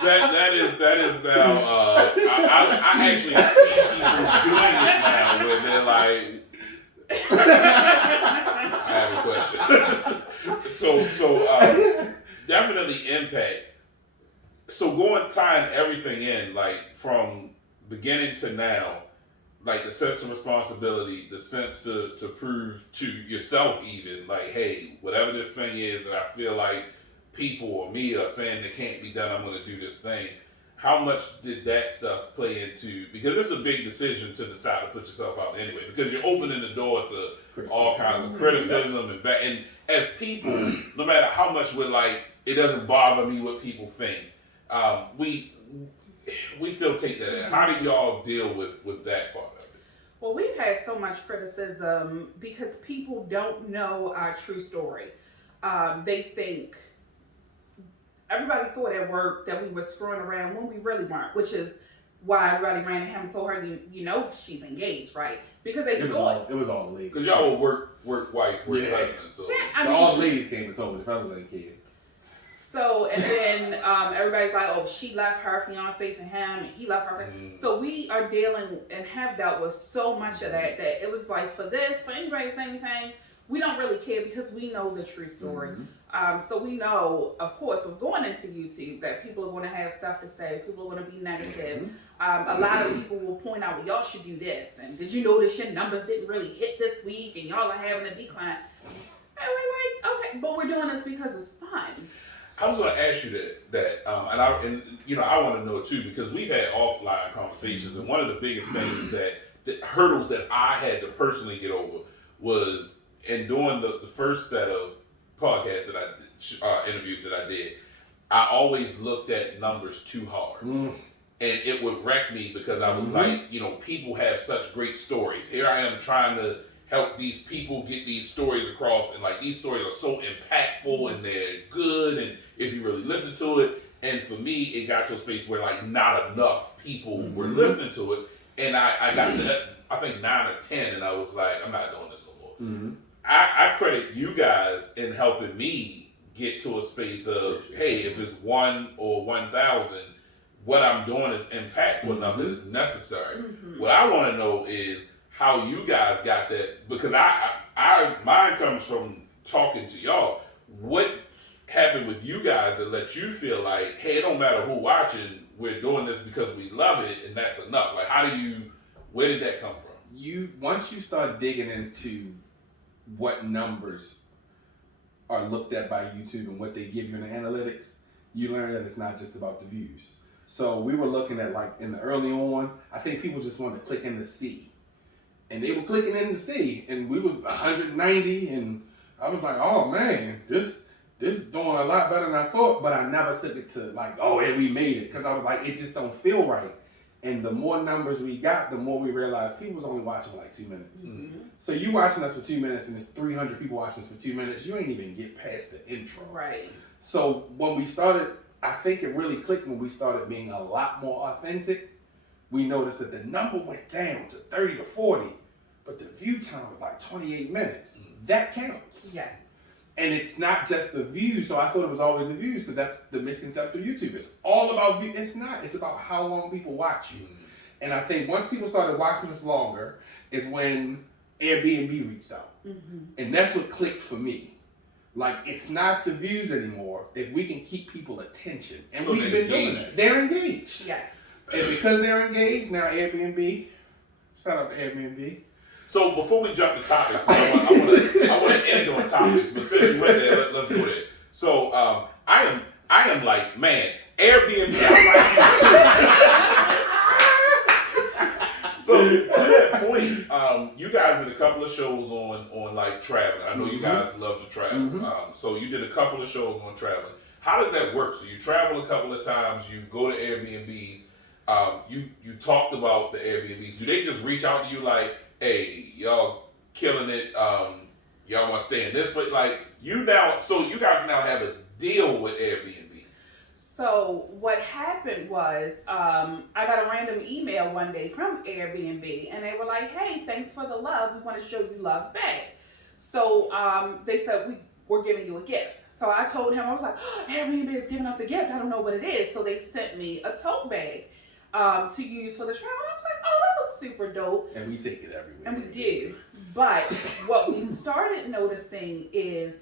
that is now. I actually see people doing it now where they're like. I have a question. So definitely impact. So tying everything in, like from beginning to now, like the sense of responsibility, the sense to prove to yourself even, like, hey, whatever this thing is that I feel like people or me are saying that can't be done, I'm going to do this thing. How much did that stuff play into, because it's a big decision to decide to put yourself out anyway, because you're opening the door to all kinds of criticism and as people, no matter how much we're like, it doesn't bother me what people think, we still take that in. How do y'all deal with that part of it? Well, we've had so much criticism because people don't know our true story. They think everybody thought at work that we were screwing around when we really weren't, which is why everybody ran to him and told her, you know, she's engaged, right? Because they thought it was all the ladies. Because y'all were work wife, work husband, so all the ladies came and told me the fellas ain't kid. So, and then everybody's like, oh, she left her fiance for him, and he left her for So we are dealing and have dealt with so much of that it was like, for anybody to say anything, we don't really care because we know the true story. So we know, of course, with going into YouTube, that people are going to have stuff to say, people are going to be negative. A lot of people will point out, well, y'all should do this, and did you notice your numbers didn't really hit this week, and y'all are having a decline. And we're like, okay, but we're doing this because it's fun. I was going to ask you that, I want to know too, because we've had offline conversations, and one of the biggest things the hurdles that I had to personally get over was in doing the first set of podcasts that I did, interviews that I did. I always looked at numbers too hard, and it would wreck me because I was like, people have such great stories. Here I am trying to help these people get these stories across, and like these stories are so impactful and they're good, and if you really listen to it, and for me it got to a space where like not enough people were listening to it, and I got to I think 9 or 10, and I was like, I'm not doing this no more. I credit you guys in helping me get to a space of, hey, if it's 1 or 1,000, what I'm doing is impactful enough that it's necessary. What I want to know is how you guys got that, because mine comes from talking to y'all. What happened with you guys that let you feel like, hey, it don't matter who watching, we're doing this because we love it, and that's enough? Like, where did that come from? Once you start digging into what numbers are looked at by YouTube and what they give you in the analytics, you learn that it's not just about the views. So we were looking at, like, in the early on, I think people just wanted to click in to see. And they were clicking in to see, and we was 190, and I was like, oh man, this doing a lot better than I thought, but I never took it to like, oh yeah, we made it, because I was like, it just don't feel right. And the more numbers we got, the more we realized people was only watching like 2 minutes. Mm-hmm. So you watching us for 2 minutes, and there's 300 people watching us for 2 minutes, you ain't even get past the intro. Right. So when we started, I think it really clicked when we started being a lot more authentic. We noticed that the number went down to 30 to 40, but the view time was like 28 minutes. That counts. Yes. And it's not just the views, so I thought it was always the views, because that's the misconception of YouTube. It's all about views. It's not. It's about how long people watch you. And I think once people started watching us longer is when Airbnb reached out. Mm-hmm. And that's what clicked for me. Like, it's not the views anymore. If we can keep people attention. And So we've been doing that. They're engaged. Yes. And because they're engaged, now Airbnb, shout out to Airbnb. So before we jump to topics, I want to end on topics. But since you went there, let's go there. So I am like, man, Airbnb. I like you too. So to that point, you guys did a couple of shows on like traveling. I know you guys love to travel. Mm-hmm. So you did a couple of shows on traveling. How does that work? So you travel a couple of times. You go to Airbnbs. You talked about the Airbnbs. Do they just reach out to you like, hey, y'all killing it, y'all want to stay in this, but like you guys now have a deal with Airbnb. So what happened was, I got a random email one day from Airbnb, and they were like, hey, thanks for the love, we want to show you love back. So they said, we're giving you a gift. So I told him, I was like, oh, Airbnb is giving us a gift, I don't know what it is. So they sent me a tote bag to use for the travel. I was like, oh, that was super dope. And we take it everywhere. And we do. But what we started noticing is,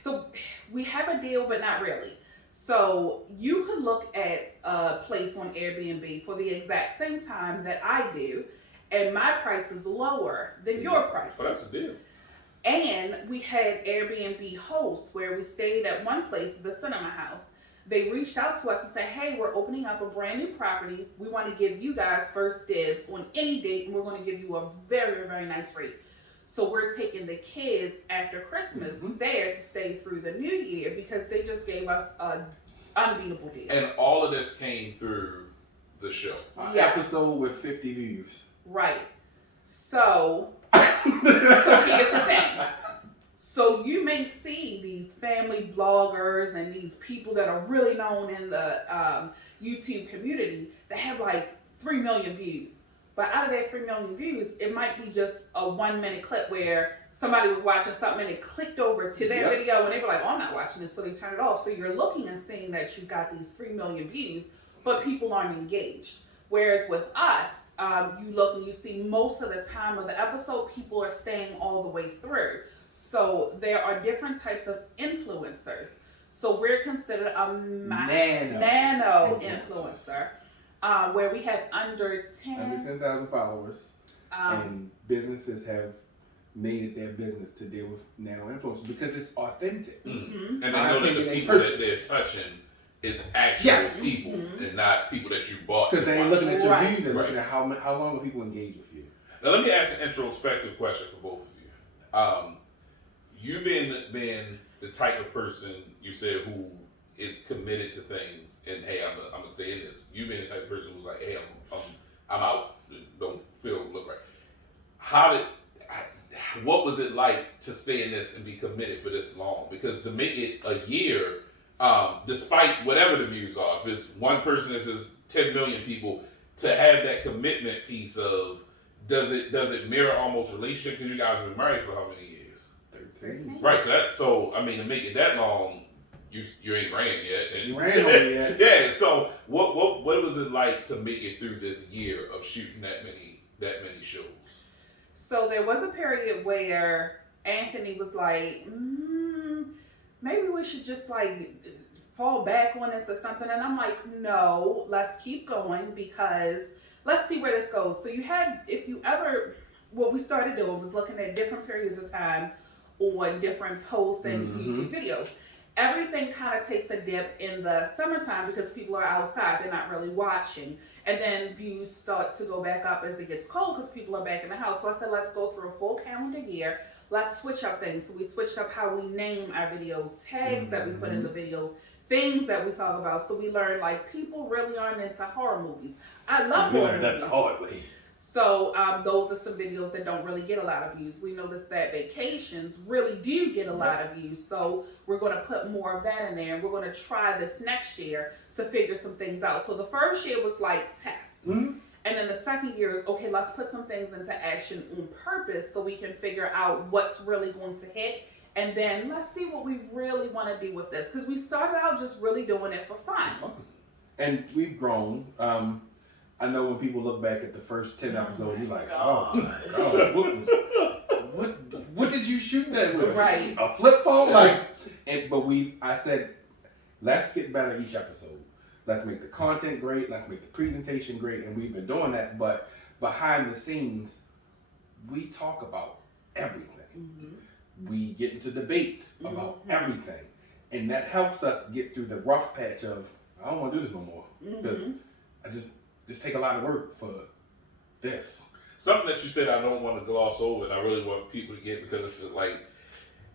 so we have a deal, but not really. So you could look at a place on Airbnb for the exact same time that I do, and my price is lower than your price. So that's a deal. And we had Airbnb hosts where we stayed at one place, the Cinema House. They reached out to us and said, hey, we're opening up a brand new property. We want to give you guys first dibs on any date, and we're going to give you a very, very nice rate. So we're taking the kids after Christmas there to stay through the new year because they just gave us an unbeatable deal. And all of this came through the show. Episode with 50 views. Right. So here's the thing. So you may see these family bloggers and these people that are really known in the YouTube community that have like 3 million views. But out of that 3 million views, it might be just a 1 minute clip where somebody was watching something and it clicked over to their video and they were like, oh, I'm not watching this, so they turned it off. So you're looking and seeing that you got these 3 million views, but people aren't engaged. Whereas with us, you look and you see most of the time of the episode, people are staying all the way through. So there are different types of influencers. So we're considered a nano influencer, where we have under 10,000 followers, and businesses have made it their business to deal with nano influencers because it's authentic. And they know that the people that they're touching is actual people and not people that you bought. Because they ain't looking at your views, they're looking at how long will people engage with you. Now let me ask an introspective question for both of you. You've been the type of person you said who is committed to things and hey, I'm gonna stay in this. You've been the type of person who's like, hey, I'm out, don't look right. What was it like to stay in this and be committed for this long? Because to make it a year, despite whatever the views are, if it's one person, if it's 10 million people, to have that commitment piece of does it mirror almost relationship? Because you guys have been married for how many years? 13. Right. So I mean, to make it that long, you ain't ran yet. You ran on yet? Yeah. So what was it like to make it through this year of shooting that many shows? So there was a period where Anthony was like, maybe we should just like fall back on this or something. And I'm like, no, let's keep going because let's see where this goes. So what we started doing was looking at different periods of time or different posts and YouTube videos. Everything kind of takes a dip in the summertime because people are outside, they're not really watching. And then views start to go back up as it gets cold because people are back in the house. So I said, let's go through a full calendar year. Let's switch up things. So we switched up how we name our videos, tags that we put in the videos, things that we talk about. So we learned like people really aren't into horror movies. I love horror movies. That the hard way. So those are some videos that don't really get a lot of views. We noticed that vacations really do get a lot of views. So we're going to put more of that in there. And we're going to try this next year to figure some things out. So the first year was like tests. And then the second year is, okay, let's put some things into action on purpose so we can figure out what's really going to hit. And then let's see what we really want to do with this. Because we started out just really doing it for fun. And we've grown. I know when people look back at the first 10 episodes, you're like, oh my God, what did you shoot that with? Right. A flip phone? I said, let's get better each episode. Let's make the content great. Let's make the presentation great. And we've been doing that. But behind the scenes, we talk about everything. We get into debates about everything. And that helps us get through the rough patch of, I don't want to do this no more. Because I just take a lot of work for this. Something that you said I don't want to gloss over, and I really want people to get, because it's like,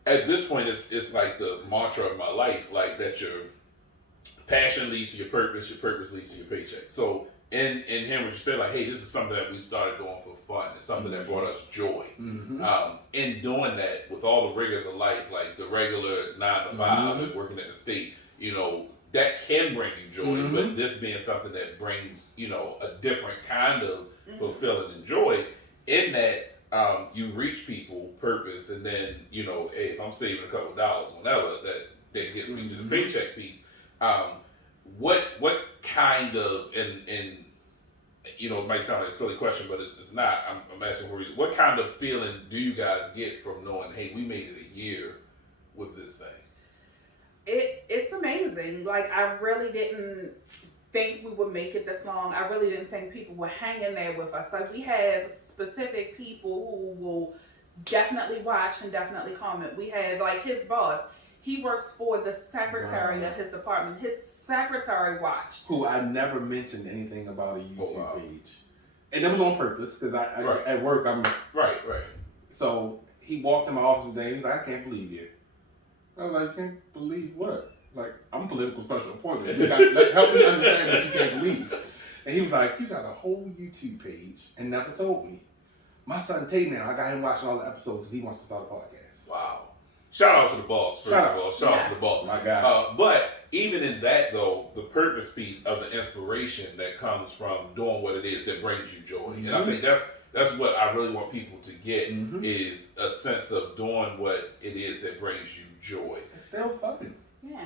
at this point, it's like the mantra of my life, like that your passion leads to your purpose leads to your paycheck. So in hearing what you said, like, hey, this is something that we started doing for fun. It's something that brought us joy. In doing that, with all the rigors of life, like the regular 9 to 5 and working at the state, you know, that can bring you joy, but this being something that brings, you know, a different kind of fulfilling and joy, in that you reach people purpose, and then, you know, hey, if I'm saving a couple of dollars, whatever, that gets me to the paycheck piece. What kind of, and you know, it might sound like a silly question, but it's not. I'm asking for a reason. What kind of feeling do you guys get from knowing, hey, we made it a year with this thing? It's amazing. Like, I really didn't think we would make it this long. I really didn't think people were hanging there with us. Like, we have specific people who will definitely watch and definitely comment. We have, like, his boss. He works for the secretary of his department. His secretary watched. Who I never mentioned anything about a YouTube page. And it was on purpose, because I at work, I'm... Right. So, he walked in my office one day, he was like, I can't believe you. I was like, can't believe what? Like, I'm a political special appointment. You got, help me understand what you can't believe. And he was like, you got a whole YouTube page and never told me. My son Tay now, I got him watching all the episodes because he wants to start a podcast. Wow. Shout out to the boss, first of all. Shout out to the boss. My guy. But even in that, though, the purpose piece of the inspiration that comes from doing what it is that brings you joy. And I think that's what I really want people to get, is a sense of doing what it is that brings you joy. It's still fun. Yeah.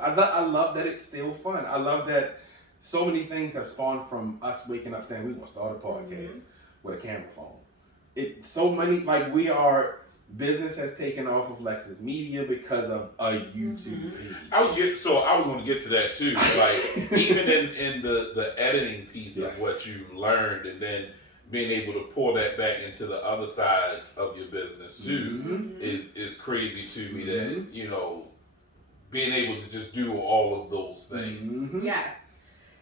I love that it's still fun. I love that so many things have spawned from us waking up saying we want to start a podcast with a camera phone. So many, like, business has taken off of Lexus Media because of a YouTube page. I was going to get to that too. Like, even in the editing piece of what you learned, and then being able to pull that back into the other side of your business too, is crazy to me. That, you know, being able to just do all of those things. Yes.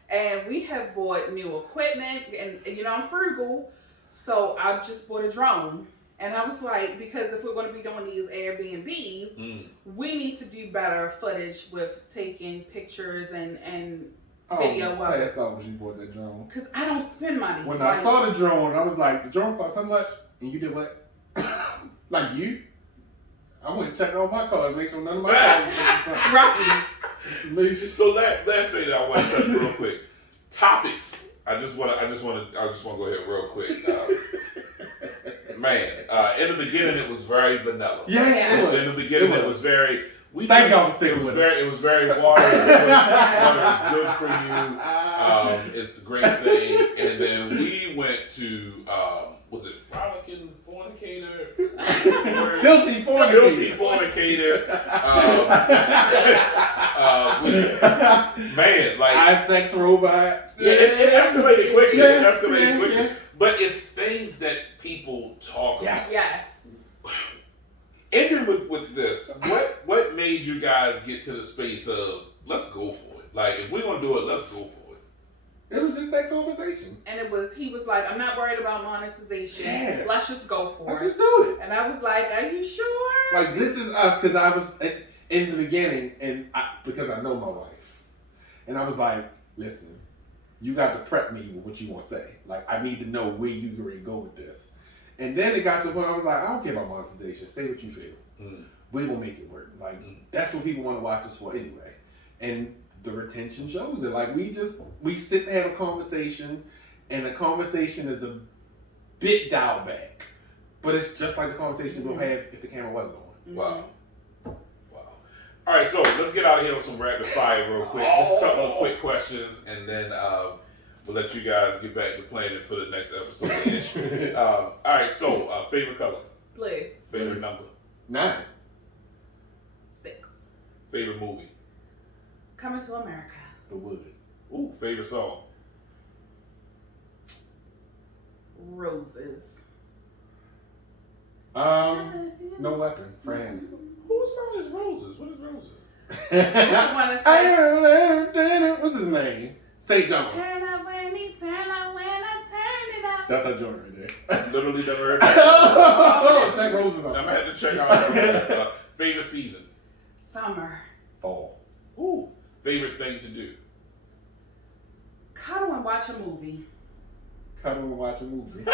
And we have bought new equipment, and you know, I'm frugal, so I just bought a drone. And I was like, because if we're going to be doing these Airbnbs, we need to do better footage with taking pictures and video of it. I thought when you bought that drone. Because I don't spend money. When I saw the drone, I was like, the drone cost how much? And you did what? Like you? I went and checked all my cars, make sure none of my cars were something. Right. So last thing that I want to touch real quick. Topics. I just want to go ahead real quick. Man, in the beginning it was very vanilla. Yeah, it was. In the beginning it was very. Thank y'all for sticking with us. It was very water. Water is good for you. It's a great thing. And then we went to was it Frolicking Fornicator? Filthy Fornicator. Filthy Fornicator. Man, like I-sex robot. Yeah, it escalated quickly. Yeah. But it's things that people talk about. Yes. ending with this, what made you guys get to the space of let's go for it? Like, if we're gonna do it, let's go for it. It was just that conversation. And he was like, I'm not worried about monetization. Yeah. Let's just go for Let's it. just do it. And I was like, are you sure? Like, this is us, because I was in the beginning, because I know my wife. And I was like, listen, you got to prep me with what you want to say. Like, I need to know where you ready to go with this. And then it got to the point I was like, I don't care about monetization. Say what you feel. We're going to make it work. Like, that's what people want to watch us for anyway. And the retention shows it. Like, we sit and have a conversation, and the conversation is a bit dialed back. But it's just like the conversation we'll have if the camera wasn't on. Wow. All right, so let's get out of here with some rapid fire real quick. Just a couple of quick questions, and then we'll let you guys get back to planning for the next episode. All right, so favorite color? Blue. Favorite number? 9. 6. Favorite movie? Coming to America. The Wood. Ooh, favorite song? Roses. No Weapon. Friend. Whose song is Roses? What is Roses? What's his name? St. John. Turn up when I turn it up. That's our joint right there. Literally never heard that. Check Roses I'm on. gonna have to check out favorite season? Summer. Fall. Ooh, favorite thing to do? Cuddle and watch a movie. Cuddle and watch a movie.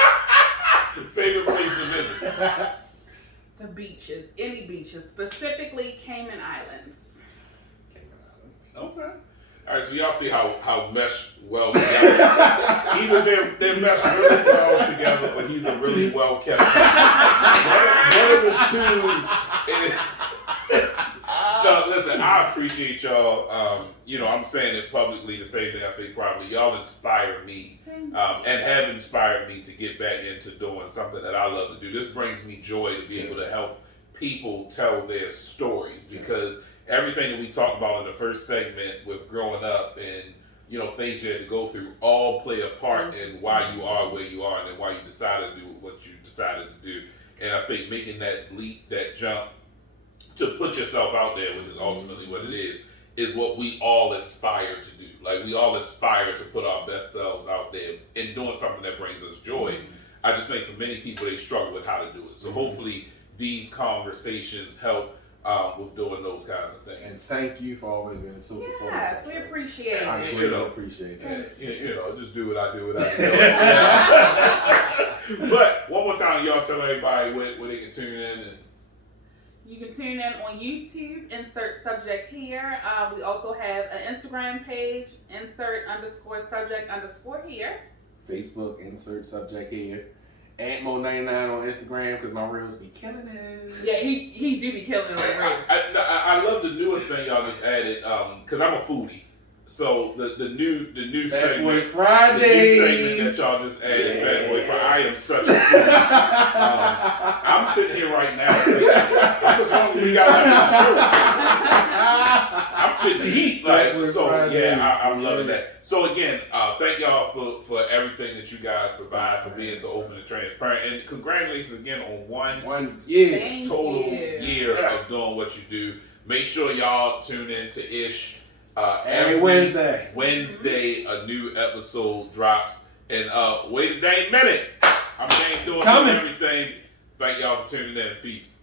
Favorite place to visit? The beaches. Any beaches. Specifically Cayman Islands. Okay. All right, so y'all see how meshed well together. Either they're meshed really well together, but he's a really well kept. One of the two is. No, listen, I appreciate y'all. I'm saying it publicly, the same thing I say privately. Y'all inspire me and have inspired me to get back into doing something that I love to do. This brings me joy to be able to help people tell their stories, because everything that we talked about in the first segment with growing up and things you had to go through all play a part in why you are where you are and then why you decided to do what you decided to do. And I think making that leap, that jump to put yourself out there, which is ultimately what it is what we all aspire to do. Like, we all aspire to put our best selves out there and doing something that brings us joy. I just think for many people, they struggle with how to do it. So hopefully these conversations help with doing those kinds of things. And thank you for always being so supportive. Yes, we appreciate it. I really appreciate that. Just do what I do without doing. But one more time, y'all tell everybody where they can tune in. And you can tune in on YouTube, insert subject here. We also have an Instagram page, insert_subject_ here. Facebook, insert subject here. Antmo99 on Instagram, because my reels be killing it. Yeah, he do be killing it on reels. I love the newest thing y'all just added, because I'm a foodie. So the new Fat segment, Boy Fridays. the new segment that y'all just added, Fat Boy Friday. I am such a foodie. I'm sitting here right now thinking, how much longer we got left in the show? I'm fitting to eat, I'm loving that. So again, thank y'all for everything that you guys provide, for being so open and transparent, and congratulations again on one year, total year of doing what you do. Make sure y'all tune in to Ish. Every Wednesday, a new episode drops. And wait a dang minute. I'm doing everything. Thank y'all for tuning in. Peace.